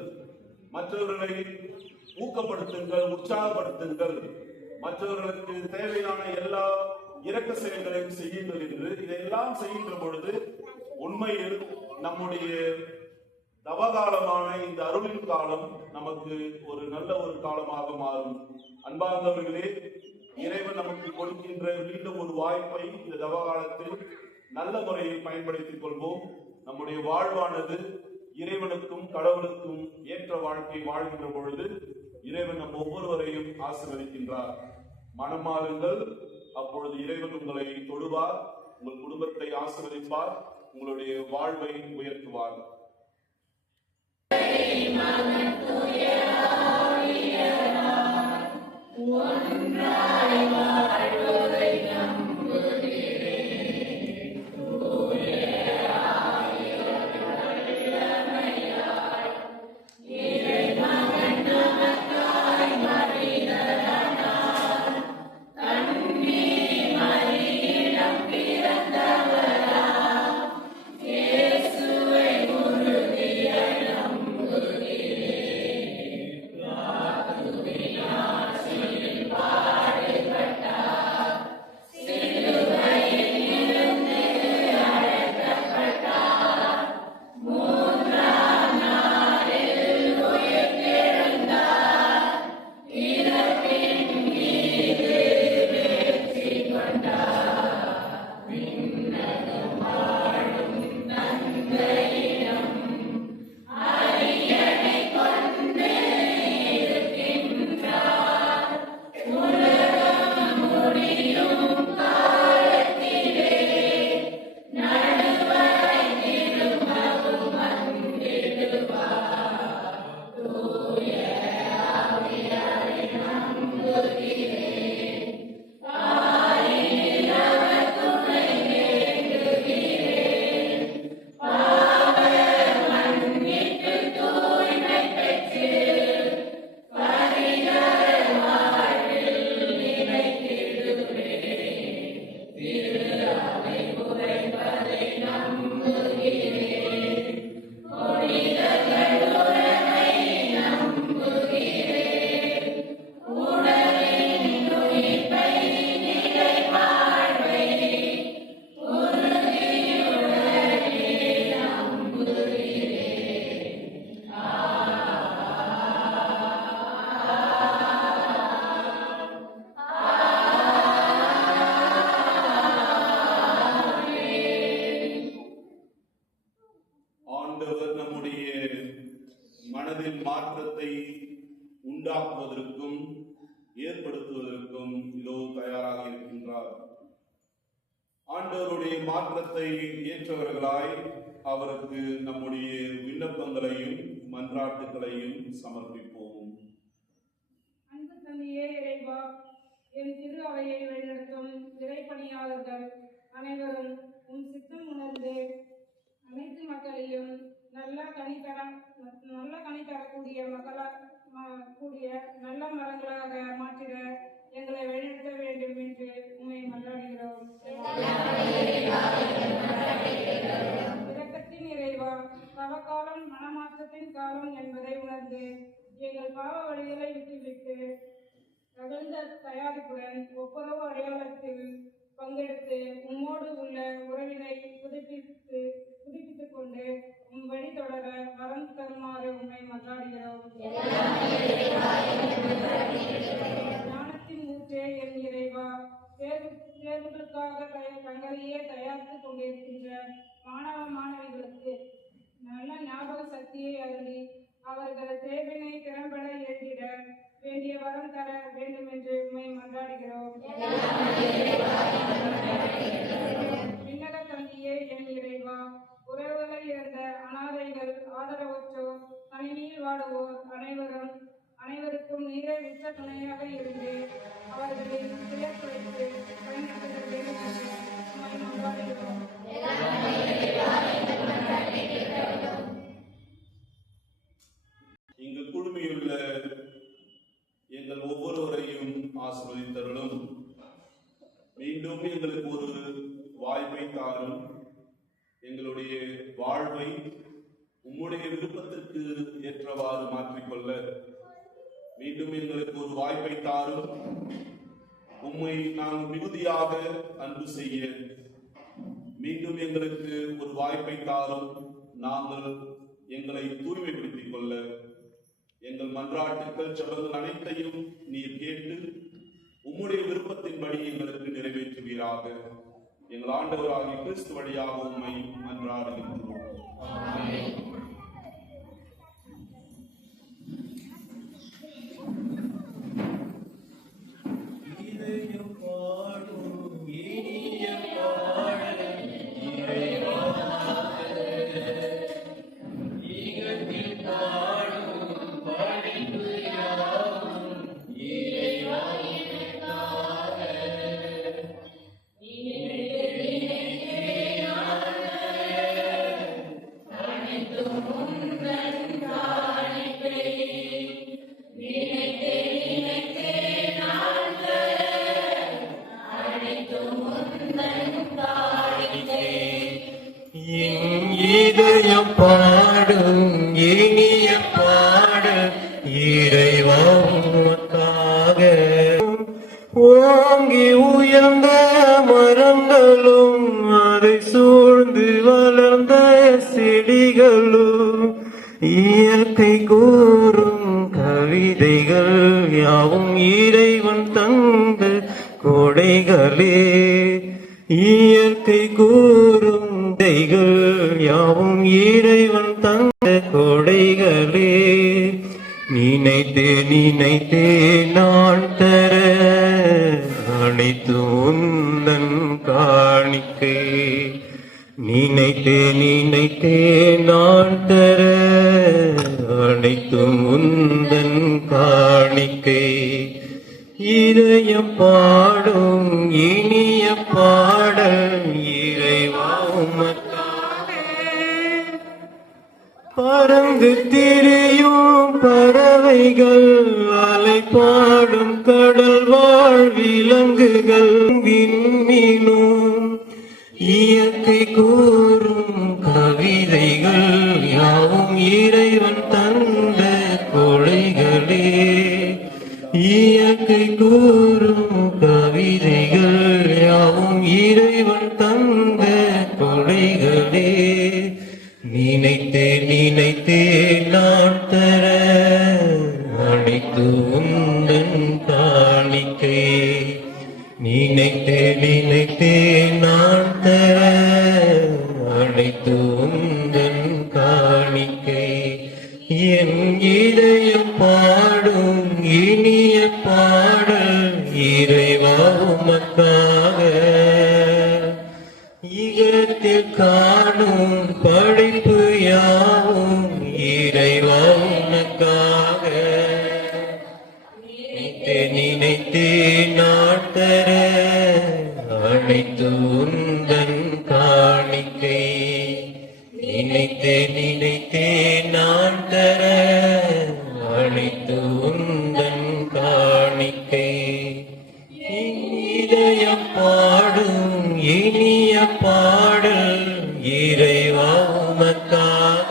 மற்றவர்களை ஊக்கப்படுத்துங்கள், உற்சாகப்படுத்துங்கள், மற்றவர்களுக்கு தேவையான எல்லா இரக்க செயல்களையும் செய்யுங்கள் என்று இதையெல்லாம் செய்கின்ற பொழுது உண்மையில் நம்முடைய தவகாலமான இந்த அருளின் காலம் நமக்கு ஒரு நல்ல ஒரு காலமாக மாறும். அன்பார்ந்தவர்களே, இறைவன் நமக்கு கொடுக்கின்ற மீண்டும் ஒரு வாய்ப்பை இந்த தவகாலத்தில் நல்ல முறையில் பயன்படுத்திக் கொள்வோம். நம்முடைய வாழ்வானது இறைவனுக்கும் கடவுளுக்கும் ஏற்ற வாழ்க்கை வாழ்கின்ற பொழுது இறைவன் நம் ஒவ்வொருவரையும் ஆசீர்வதிக்கின்றார். மனமாறுங்கள், அப்பொழுது இறைவன் உங்களை தொடுவார், உங்கள் குடும்பத்தை ஆசீர்வதிப்பார், உங்களுடைய வாழ்வை உயர்த்துவார். மாற்றத்தை உண்டாக்குவதற்கும் ஏற்படுத்துவதற்கும் இதோ தயாராக இருக்கின்றார். ஆண்டவருடைய மாற்றத்தை ஏற்றவர்களாய் அவருக்கு நம்முடைய விண்ணப்பங்களையும் மன்றாட்டுகளையும் சமர்ப்பிப்போம். அன்பு தந்தையே இறைவா, என் திரு அவையை வழிநடத்தும் இறைப்பணியாளர்கள் அனைவரும் உன் சித்தம் உணர்ந்து அனைத்து மக்களையும் நல்ல கனி தரக்கூடிய கூடிய நல்ல மரங்களாக மாற்றிட எங்களை வழிநடத்த வேண்டும் என்று உண்மை மன்றாடுகிறோம். இரக்கத்தின் இறைவா, தவக்காலம் மனமாற்றத்தின் காலம் என்பதை உணர்ந்து எங்கள் பாவ வழிகளை விட்டுவிட்டு தகுந்த தயாரிப்புடன் ஒப்புரவு அடையாளத்தில் பங்கெடுத்து உம்மோடு உள்ள உறவினை புதுப்பித்துக் கொண்டு உம் வழி தொடர வரம் தருமாறு உண்மை மன்றாடுகிறோம். ஞானத்தின் ஊற்றே என் இறைவா, தேர்வுகளுக்காக தங்களையே தயாரித்துக் கொண்டிருக்கின்ற மாணவ மாணவிகளுக்கு நல்ல ஞாபக சக்தியை அருளி அவர்கள் தேர்வினை திறம்பட எழுதிட வேண்டிய வரம் தர வேண்டும் என்று உண்மை மன்றாடுகிறோம். விண்ணக தந்தையே என் இறைவா, உறவுகளை இழந்த அனாதைகள், ஆதரவற்றோர், தனிமையில் வாடுவோர் அனைவருக்கும் நீரே உச்ச துணையாக இருந்து அவர்களின் துயர் குறைத்து பயணிக்க வேண்டும் என்று உண்மை மன்றாடுகிறோம். இங்கு குழுமியுள்ள எங்கள் ஒவ்வொருவரையும் ஆசீர்வதித்தருளும். மீண்டும் எங்களுக்கு ஒரு வாய்ப்பை தாரும். எங்களுடைய வாழ்வை உம்முடைய விருப்பத்திற்கு ஏற்றவாறு மாற்றிக்கொள்ள மீண்டும் எங்களுக்கு ஒரு வாய்ப்பை தாரும். உம்மை நாங்கள் மிகுதியாக அன்பு செய்ய மீண்டும் எங்களுக்கு ஒரு வாய்ப்பை தாரும். நாங்கள் எங்களை தூய்மைப்படுத்திக் கொள்ள எங்கள் மன்றாட்டுக்கள் ஜெபங்கள் அனைத்தையும் நீர் கேட்டு உம்முடைய விருப்பத்தின்படி எங்களுக்கு நிறைவேற்றுவீராக. எங்கள் ஆண்டவராகிய கிறிஸ்து வழியாக உம்மை மன்றாடுகின்றோம். ஆமென். இதயம் பாடும் இனிய பாடல் இறைவா உமக்காக. ஓங்கி உயர்ந்த மரங்களும் அதை சூழ்ந்து வளர்ந்த செடிகளும் இயற்கை கூறும் கவிதைகள் யாவும் இறைவன் தந்த கொடைகளே. இயற்கை கூறும் தைகள் யாவும் இறைவன் தந்த கொடைகளே. நினைத்தே நான் தர அனைத்து உந்தன் காணிக்கை. நினைத்தே நான் தர அனைத்து உந்தன் காணிக்கை. இதயம் பாடும் இனிய பாடல் இறைவா உமக்காக. பறந்து திரியும் பறவைகள், அலை பாடும் கடல் வாழ் விலங்குகள், விண்மீனும் இயற்கை கூறும் கவிதைகள் யாவும் இறைவன் தந்த கொடைகளே. இயற்கை கூறும் கவிதைகள் யாவும் இறைவன் தந்த கொடைகளே. நினைத்தே நான் தர அனைத்து உந்தன் காணிக்கை. நினைத்தே நான் தர அனைத்து உந்தன் காணிக்கை. என் இதய அனைத்து உந்தன் காணிக்கை இதயம் பாடும் இனிய பாடல் இறைவா உமக்காக.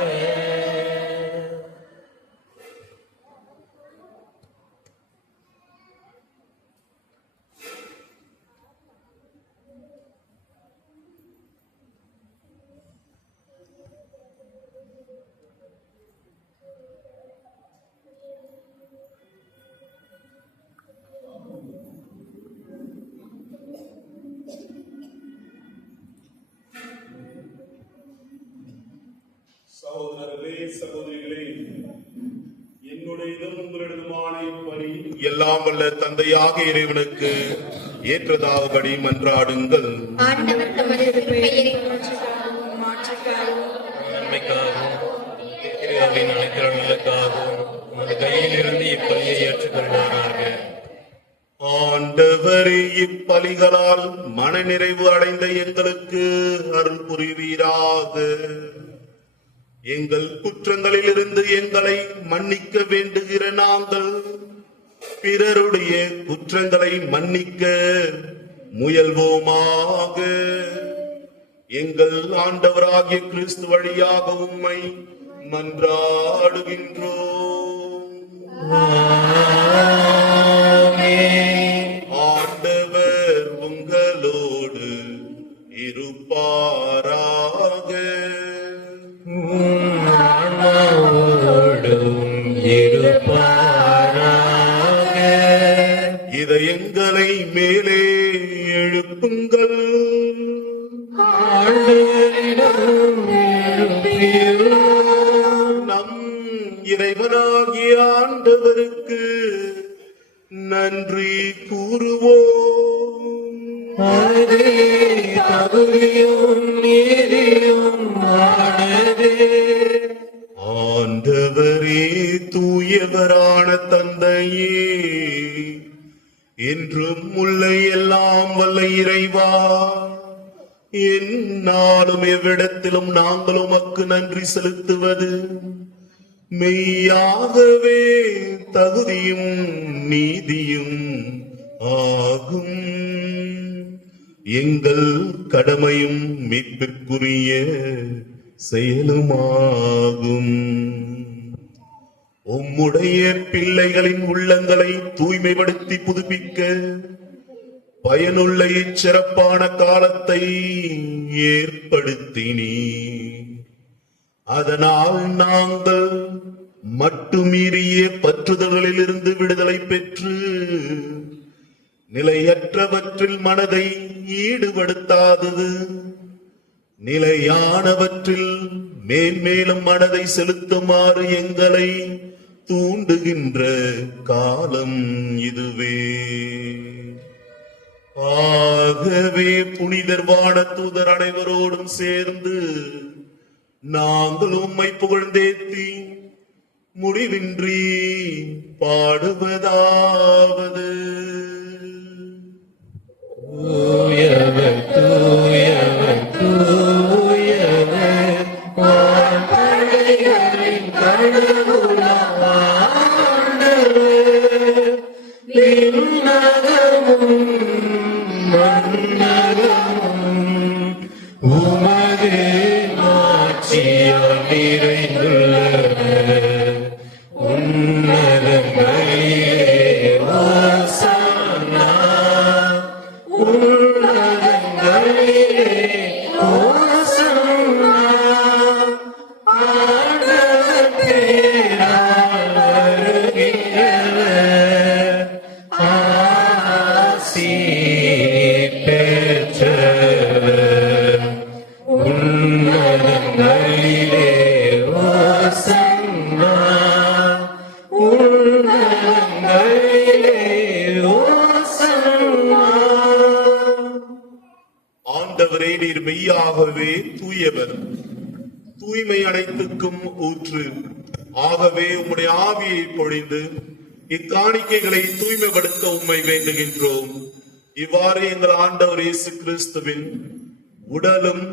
சகோதரர்களே, சகோதரிகளே, என்னுடையதும் உங்களிடதுமான இப்பணி எல்லாம் வல்ல தந்தையாக இறைவனுக்கு ஏற்றதாகும்படி மன்றாடுங்கள். ஆண்டவர் தமது திருப்பெயரை மாற்றுக்காகவும் மாற்றுக்காகவும் நன்மைக்காகவும் இறைவனின் அனைத்து நலனுக்காகவும் உமது கையிலிருந்து இப்பலியை ஏற்றுக்கொள்வாராக. ஆண்டவரே, இப்பலிகளால் மனநிறைவு அடைந்த எங்களுக்கு அருள் புரிவீராக. எங்கள் குற்றங்களிலிருந்து எங்களை மன்னிக்க வேண்டுகிற நாங்கள் பிறருடைய குற்றங்களை மன்னிக்க முயல்வோமாக. எங்கள் ஆண்டவராகிய கிறிஸ்து வழியாக உம்மை மன்றாடுகின்றோம். ஆண்டவர் உங்களோடு இருப்பாராக. இதயங்களை மேலே எழுப்புங்கள். நம் இறைவனாகிய ஆண்டவருக்கு நன்றி கூறுவோம். தகுதியும் நீதியும் ஆனதே. ஆண்டவரே, தூயவரான தந்தையே, என்றும் உள்ள எல்லாம் வல்ல இறைவா, எந்நாளும் எவ்விடத்திலும் நாங்கள் உமக்கு நன்றி செலுத்துவது மெய்யாகவே தகுதியும் நீதியும் ஆகும். எங்கள் கடமையும் மீட்பிற்குரிய செயலுமாகும். உம்முடைய பிள்ளைகளின் உள்ளங்களை தூய்மைப்படுத்தி புதுப்பிக்க பயனுள்ள இச்சிறப்பான காலத்தை ஏற்படுத்தினீ. அதனால் நாங்கள் மட்டுமீறிய பற்றுதல்களிலிருந்து விடுதலை பெற்று நிலையற்றவற்றில் மனதை ஈடுபடுத்தாதது நிலையானவற்றில் மேன்மேலும் மனதை செலுத்துமாறு எங்களை தூண்டுகின்ற காலம் இதுவே. ஆகவே புனிதர் வானதூதர் அனைவரோடும் சேர்ந்து நாங்கள் உம்மை புகழ்ந்தேத்தி முடிவின்றி பாடுவதாவது: தூயவர் தூயவர் தூயவர் வான்படைகளின் கடவுளாம் ஆண்டவர். விண்ணகமும் மண்ணகமும் உமது ஆட்சியால் நிறைந்துள்ளன. உன்னதங்களிலே ஓசானா, உன்னதங்களிலே ஓசானா. ஆண்டவர் பேரால் வருகிறவர் ஆசி பெற்றவர். உன்னதங்களிலே ஓசன்னா, உன்னதங்களிலே ஓசன்னா. ஆண்டவரே, நீர் மெய்யாகவே தூயவர், தூய்மை அனைத்துக்கும் ஊற்று. ஆகவே உம்முடைய ஆவியை பொழிந்து இக்காணிக்கைகளை தூய்மைப்படுத்த உம்மை வேண்டுகின்றோம். இவ்வாறு எங்கள் ஆண்டவர் இயேசு கிறிஸ்துவின் உடலும்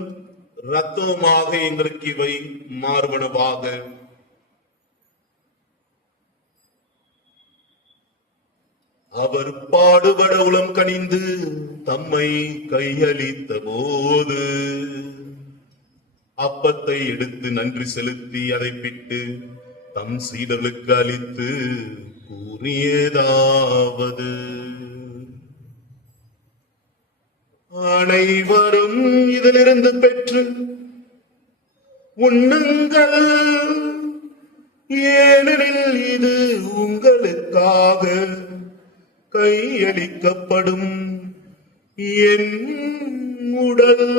இரத்தமுமாக எங்களுக்கு இவை மாறுபனவாக. அவர் பாடுபட உளம் கனிந்து தம்மை கையளித்த போது அப்பத்தை எடுத்து நன்றி செலுத்தி அதை பிட்டு தம் சீடர்களுக்கு அளித்து கூறியதாவது: அனைவரும் இதிலிருந்து பெற்று உண்ணுங்கள், ஏனெனில் இது உங்களுக்காக கையளிக்கப்படும் என் உடல்.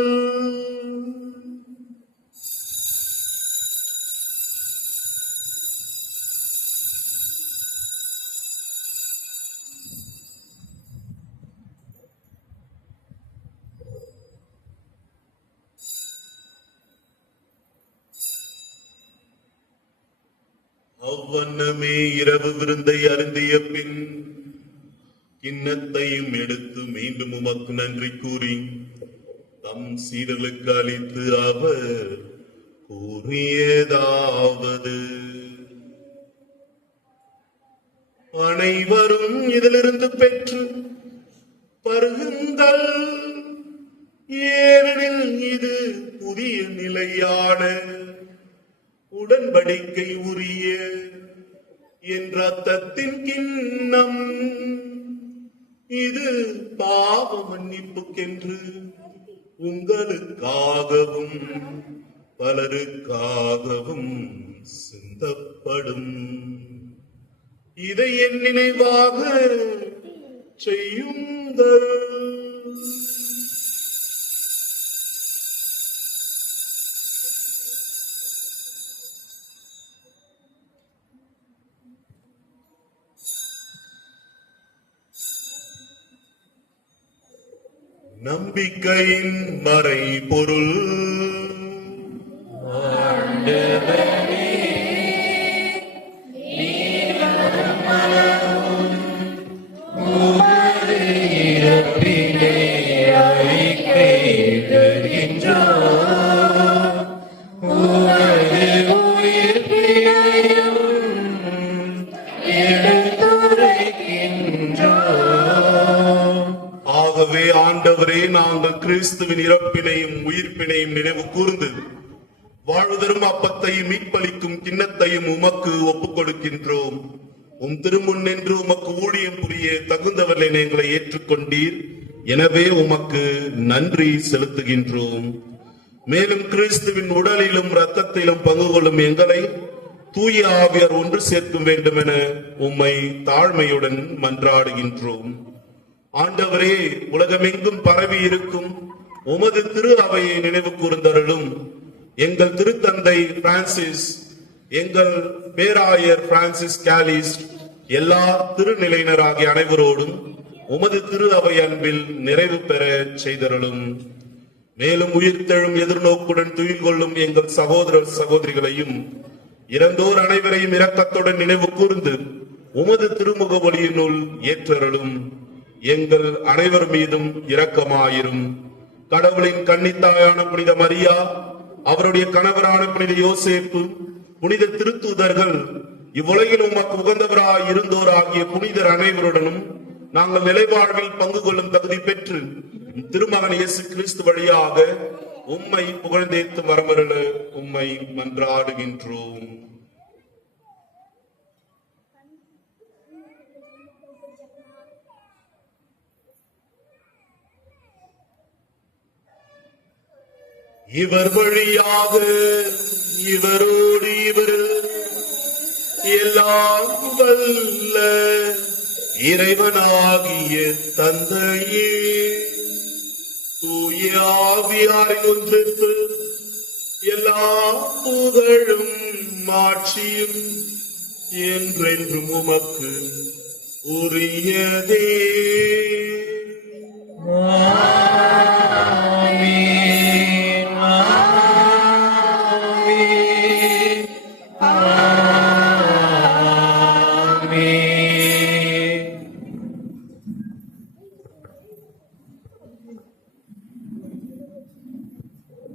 அவ்வண்ணமே இரவு விருந்தை அருந்திய பின் கிண்ணத்தையும் எடுத்து மீண்டும் உமக்கு நன்றி கூறி தம் சீடர்களுக்கு அளித்து அவர் கூறியதாவது: அனைவரும் இதிலிருந்து பெற்று பருகுங்கள், ஏனெனில் இது புதிய நிலையான உடன்படிக்கை உரிய என் ரத்தத்தின் கிண்ணம். இது பாவ மன்னிப்புக்கென்று உங்களுக்காகவும் பலருக்காகவும் சிந்தப்படும். இதை என் நினைவாக செய்யுங்கள். நம்பிக்கையின் மறை பொருள். இறப்பினை அறிக்கையிடுகின்றோம், உமது உயிர்ப்பினையும் எடுத்துரைக்கின்றோம். ஆகவே ஆண்டவரே, நாங்கள் கிறிஸ்துவின் இறப்பினையும் உயிர்ப்பினையும் நினைவு கூர்ந்து வாழ்வதரும் அப்பத்தையும் மீட்பளிக்கும் கிண்ணத்தையும் உமக்கு ஒப்புக் கொடுக்கின்றோம். உம் திருமுன் நின்று உமக்கு ஊழியம் புரிய தகுந்தவர்களை எங்களை ஏற்றுக்கொண்டீர். எனவே உமக்கு நன்றி செலுத்துகின்றோம். மேலும் கிறிஸ்துவின் உடலிலும் இரத்தத்திலும் பங்கு கொள்ளும் எங்களை தூய ஆவியார் ஒன்று சேர்க்க வேண்டும் என உம்மை தாழ்மையுடன் மன்றாடுகின்றோம். ஆண்டவரே, உலகமெங்கும் பரவி இருக்கும் உமது திரு அவையை நினைவு கூர்ந்தருளும். எங்கள் திருத்தந்தை பிரான்சிஸ், எங்கள் பேராயர் பிரான்சிஸ் காலிஸ், எல்லா திருநிலையினராகிய அனைவரோடும் உமது திரு அவை அன்பில் நிறைவு பெற செய்தருளும். மேலும் உயிர்த்தெழும் எதிர்நோக்குடன் துயில் கொள்ளும் எங்கள் சகோதர சகோதரிகளையும் இறந்தோர் அனைவரையும் இரக்கத்துடன் நினைவு கூர்ந்து உமது திருமுக ஒளியினுள் ஏற்றருளும். எங்கள் அனைவர் மீதும் இரக்கமாயிரும். கடவுளின் கன்னித்தாயான புனித மரியா, அவருடைய கணவரான புனித யோசேப்பு, புனித திருத்தூதர்கள், இவ்வுலகில் உமக்கு உகந்தவராய் இருந்தோர் ஆகிய புனிதர் அனைவருடனும் நாங்கள் நிலைவாழ்வில் பங்கு கொள்ளும் தகுதி பெற்று திருமகன் இயேசு கிறிஸ்து வழியாக உம்மை புகழ்ந்தேத்து வரமருள உம்மை மன்றாடுகின்றோம். இவர் வழியாக இவரோடு இவர் எல்லாம் வல்ல இறைவனாகிய தந்தையே, தூய ஆவியாரின் ஒன்றிற்கு எல்லா புகழும் மாட்சியும் என்றென்றும் உமக்கு உரியதே.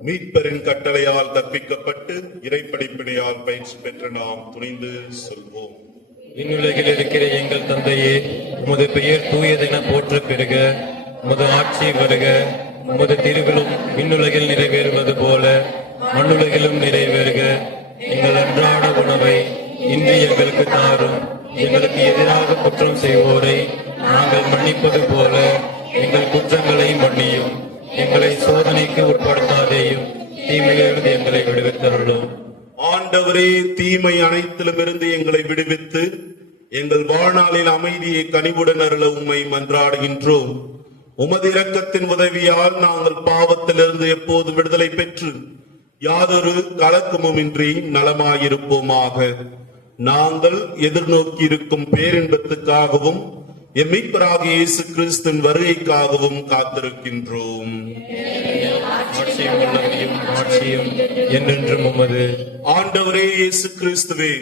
மீட்பரின் கட்டளையால் தப்பிக்கப்பட்டு இறைப்படிப்பினையால் பயிற்சி பெற்ற நாம் துணிந்து சொல்வோம்: விண்ணுலகில் இருக்கிற எங்கள் தந்தையே, உமது பெயர் தூயதென போற்ற பெறுக. உமது ஆட்சி வருக. உமது திருவிழும் விண்ணுலகில் நிறைவேறுவது போல மண்ணுலகிலும் நிறைவேறுக. எங்கள் அன்றாட உணவை இன்று எங்களுக்கு தாரும். எங்களுக்கு எதிராக குற்றம் செய்வோரை நாங்கள் மன்னிப்பது போல எங்கள் குற்றங்களை மன்னியும். எங்களை சோதனைக்கு உட்படுத்தாதேயும், தீமையிலிருந்து எங்களை விடுவித்தருளும். ஆண்டவரே, தீமை அனைத்திலும் இருந்து எங்களை விடுவித்து எங்கள் வாழ்நாளில் அமைதியை கனிவுடன் அருள உம்மை மன்றாடுகின்றோம். உமது இரக்கத்தின் உதவியால் நாங்கள் பாவத்திலிருந்து எப்போது விடுதலை பெற்று யாதொரு கலக்கமுமின்றி நலமாயிருப்போமாக. நாங்கள் எதிர்நோக்கி இருக்கும் பேரின்பத்துக்காகவும் எம்மிப்பராகிய இயேசு கிறிஸ்துவின் வருகைக்காகவும் காத்திருக்கின்றோம். ஆட்சியும் என்றென்றும் உமது. ஆண்டவரே இயேசு கிறிஸ்துவே,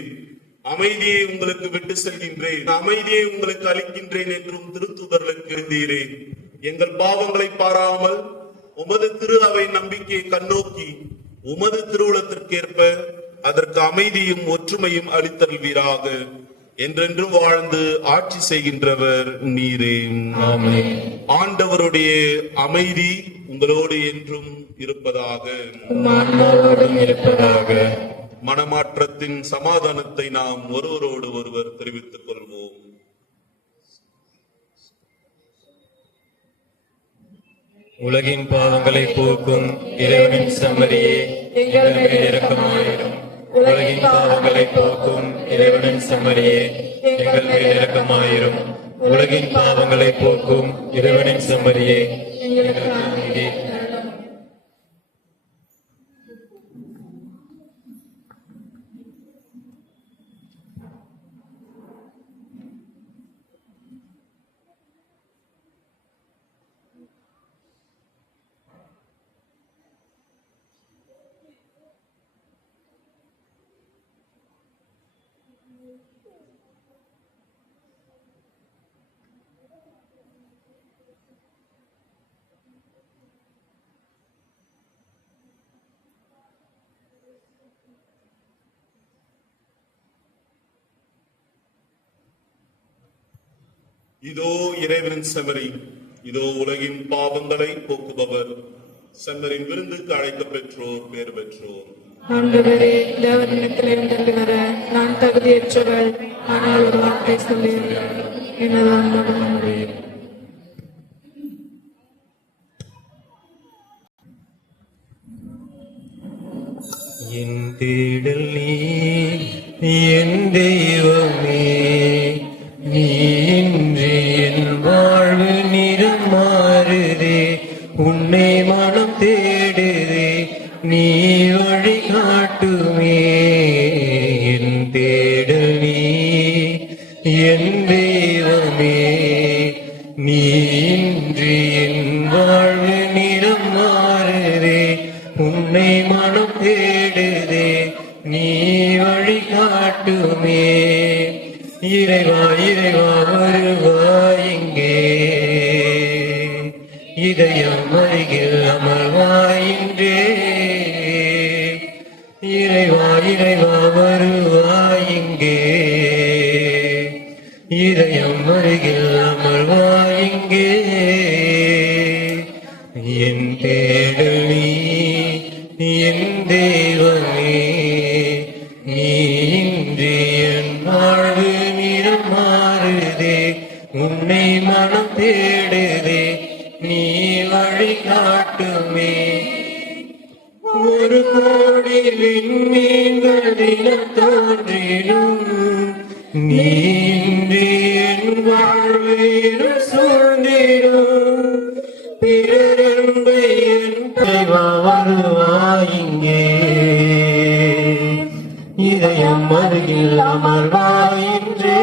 அமைதியை உங்களுக்கு விட்டு செல்கின்றேன், அமைதியை உங்களுக்கு அளிக்கின்றேன் என்றும் திருத்தூதர்களுக்கு எழுந்தீரேன். எங்கள் பாவங்களை பாராமல் உமது திரு அவை நம்பிக்கையை கண்ணோக்கி உமது திருவுளத்திற்கேற்ப அதற்கு அமைதியும் ஒற்றுமையும் அளித்தல்வீராக. என்றென்றும் வாழ்ந்து ஆட்சி செய்கின்றவர் நீரே. ஆமென். ஆண்டவருடைய அமைதி உங்களோடு என்றும் இருப்பதாக. மனமாற்றத்தின் சமாதானத்தை நாம் ஒருவரோடு ஒருவர் தெரிவித்துக் கொள்வோம். உலகின் பாவங்களை போக்கும் இறைவனின் செம்மறியே, எங்கள் மேல் இரக்கமாயிரும். உலகின் பாவங்களை போக்கும் இறைவனின் செம்மறியே, எங்கள் மேல் இரக்கமாயிரும். உலகின் பாவங்களை போக்கும் இறைவனின் செம்மறியே, எங்களுக்கு நீதி அருளும். இதோ இறைவனின் செம்மறி, இதோ உலகின் பாவங்களை போக்குபவர். செம்மறின் விருந்துக்கு அழைக்க பெற்றோர் பேர் பெற்றோர். ஆண்டவரே, தேவனிடத்திலிருந்து வர நான் தகுதியற்றவள். ஆனால் ஒரு வார்த்தை சொல்லியுள்ளார், எனதான் மகன் முடியும். என் தேடல் நீ, என் தெய்வமே, நீ இன்றி என் வாழ்வு நிறம் மாறுதே. உன்னை மனம் தேடுதே, நீ வழி காட்டுமே. என் தேடல் நீ, என் தெய்வமே, நீ இன்றி என் வாழ்வு நிறம் மாறுதே. உன்னை மனம் தேடுதே, நீ வழி காட்டுமே. இறைவா இறைவா வருவாய் இங்கே, இதயம் அருகில் அமர்வாயின்றே. இறைவா இறைவா வருவாய் இங்கே, இதயம் அருகில் அமர்வாயிங்கே. என் தேடல் நீ, என் தெய்வமே, நீ இன்றி என் வாழ்வு நிறம் மாறுதே. உன்னை மனம் தேடுதே, நீ வழி காட்டுமே. ஒரு கோடி விண்மீன்கள் தினம் தோன்றிடும், நீ இன்றி என் வாழ்வு இருள் சூழ்ந்திடும். பிறரன்பை என் தெய்வா வருவாய் இங்கே, இதயம் அருகில் அமர்வாயின்றே.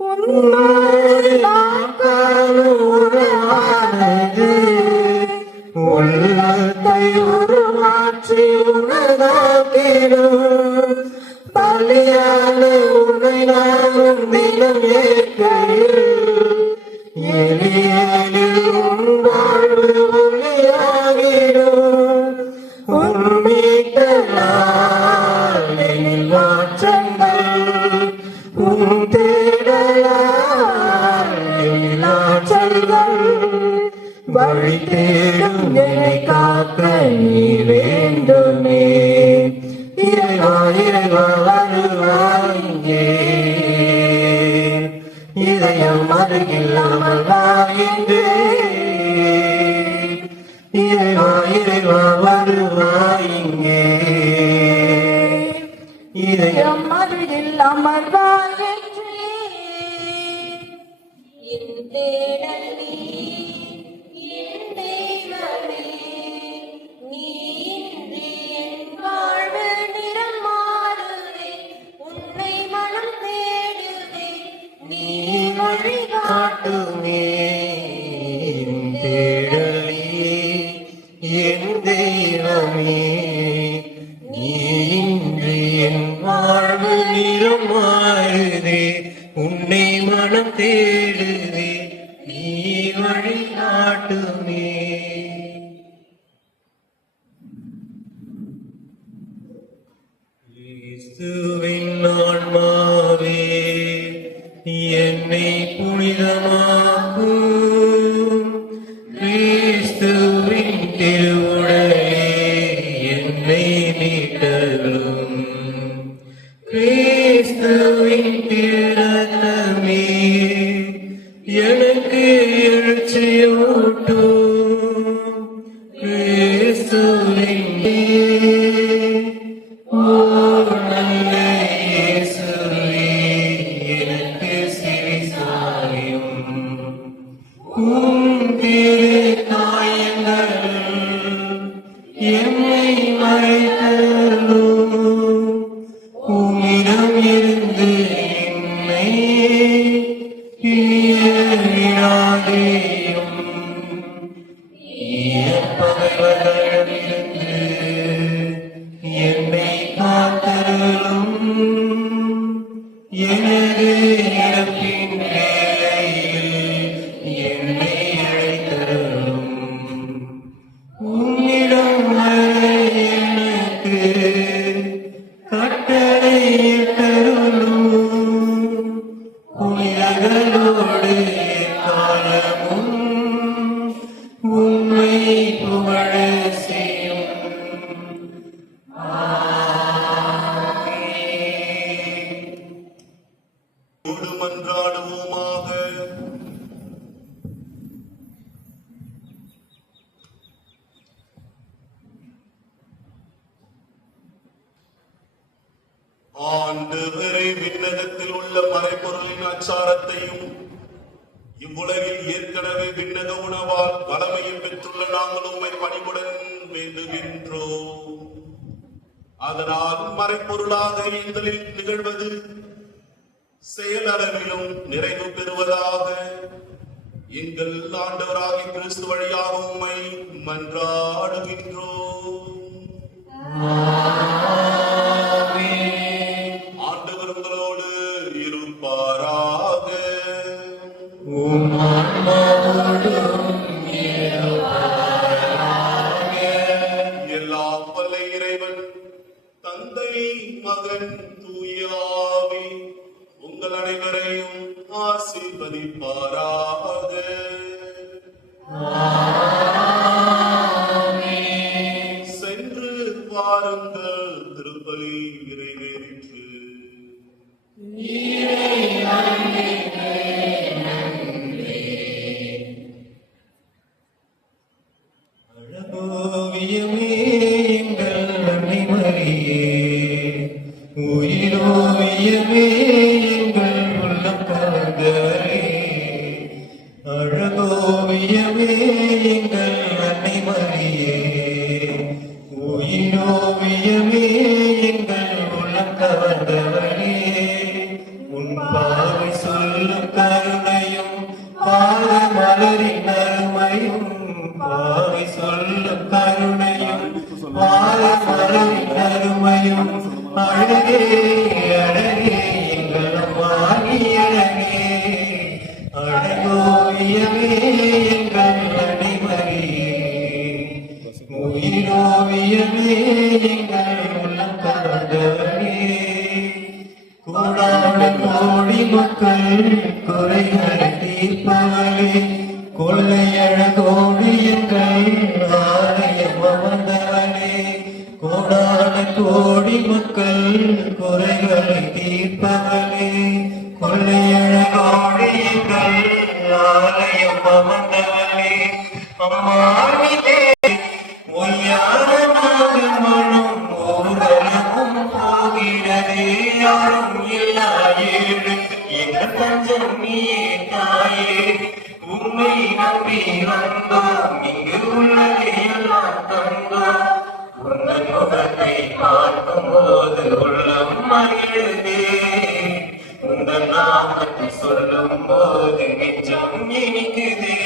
உன்னோடு நான் காணும் உறவானது உள்ளத்தை உருமாற்றி உனதாக்கிடும். பலியான உன்னை நானும் தினம் ஏற்கையில் எளியலில் உன் வாழ்வு ஒளியாகிடும். உன் மீட்பனால் எனில் மாற்றங்கள் உன் வழி தேடும் என்னை காக்க நீ வேண்டுமே. இறைவா இறைவா வருவாய் இங்கே, இதயம் அருகில்லாமல் வாயின்றே. இறைவா இறைவா வருவாய் இங்கே, இதயம் அருகில் அமர்வாயிற்றே. என் தேடல் நீ, என் தெய்வமே, நீ இன்றி என் வாழ்வு நிறம் மாறுதே. உன்னை மனம் தேடுதே, நீ காட்டுமே. என் தேடலே என் தெய்வமே, நீ இன்றி என் வாழ்வு நிறம் மாறுதே. உன்னை மனம் தேடுதே, நீ வழி காட்டுமே. இயேசுவின் ஆன்மாவே என்னை புனிதமாக்கும். கிறிஸ்துவின் திருவுடலே என்னை மீட்டரும். கிறிஸ்துவின் திருரத்தமே எனக்கு எழுச்சியூட்டும். கிறிஸ்துவின் நல்ல இயேசுவே எனக்கு செவிசாயும். திரு காயங்கள் என்னை மறைத்தலும். உம்மிடம் இருந்து என்னை பிரியாதேயும். பகைவர்களிடமிருந்து என்னை காத்தருளும். எனது இறப்பின் வேளையில் என்னை அழைத்தருளும். உன்னிடம் வர எனக்கு கட்டளையிட்டருளும். புனிதர்களோடு காலமும் உம்மை புகழ செய்யும். மன்றாடுவோமாக. ஆண்டவரே, விண்ணகத்தில் உள்ள மறைபொருளின் அச்சாரத்தையும் இவ்வுலகில் ஏற்கனவே விண்ணக உணவால் வளமையும் பெற்றுள்ள நாங்கள் உம்மை பணிவுடன் வேண்டுகின்றோம். அதனால் மறைப்பொருளாக எங்களில் நிகழ்வது செயலளவிலும் நிறைவு பெறுவதாக. எங்கள் ஆண்டவராகிய கிறிஸ்து வழியாக உம்மை மன்றாடுகின்றோம். ஆண்டவர் உங்களோடு இருப்பாராக. எல்லாம் வல்ல இறைவன் தந்தை, மகன், தூயாவி உங்கள் அனைவரையும் ஆசீர்வதிப்பாராக. சென்று வாருங்கள், திருப்பலி நிறைவேறிற்று. அழகோவியமே எங்கள் அன்னை மரியே, உயிரோவியமே எங்கள் உள்ளம் கவர்ந்தவரே. அழகோவியமே எங்கள் அன்னை மரியே, உயிரோவியமே எங்கள் உள்ளம் கவர்ந்தவரே. உன் பார்வை சொல்லும் கருணையும் பாத மலரின் அருமையும், பார்வை சொல்லும் கருணையும் பாத மலரின் அருமையும். அழகே அழகே எங்கள் வாணி அழகே, அழகோவியமே எங்கள் அன்னை மரியே, உயிரோவியமே எங்கள் உள்ளம் கவர்ந்தவரே. கோடான கோடி மக்கள் குறைகளை தீர்ப்பவரே, கொள்ளையழகோடு கோடி மக்கள் குறைகளை தீர்ப்பவளே, கொள்ளையழகோடு எங்கள் ஆலயம் அமர்ந்தவளே, அம்மா நீவே ஒய்யாரமாக மனம் ஊர்வலமும் போகிறதே, யாரும் இல்லா ஏழு எங்கள் தஞ்சம் நீயே தாயே, உம்மை நம்பி வந்தோம், இங்கு உள்ளதை எல்லாம் தந்தோம், உங்கள் முகத்தை பார்க்கும் போது உள்ளம் மகிழுதே, உங்கள் நாமத்தை சொல்லும் போது நிச்சம் இனிக்குதே.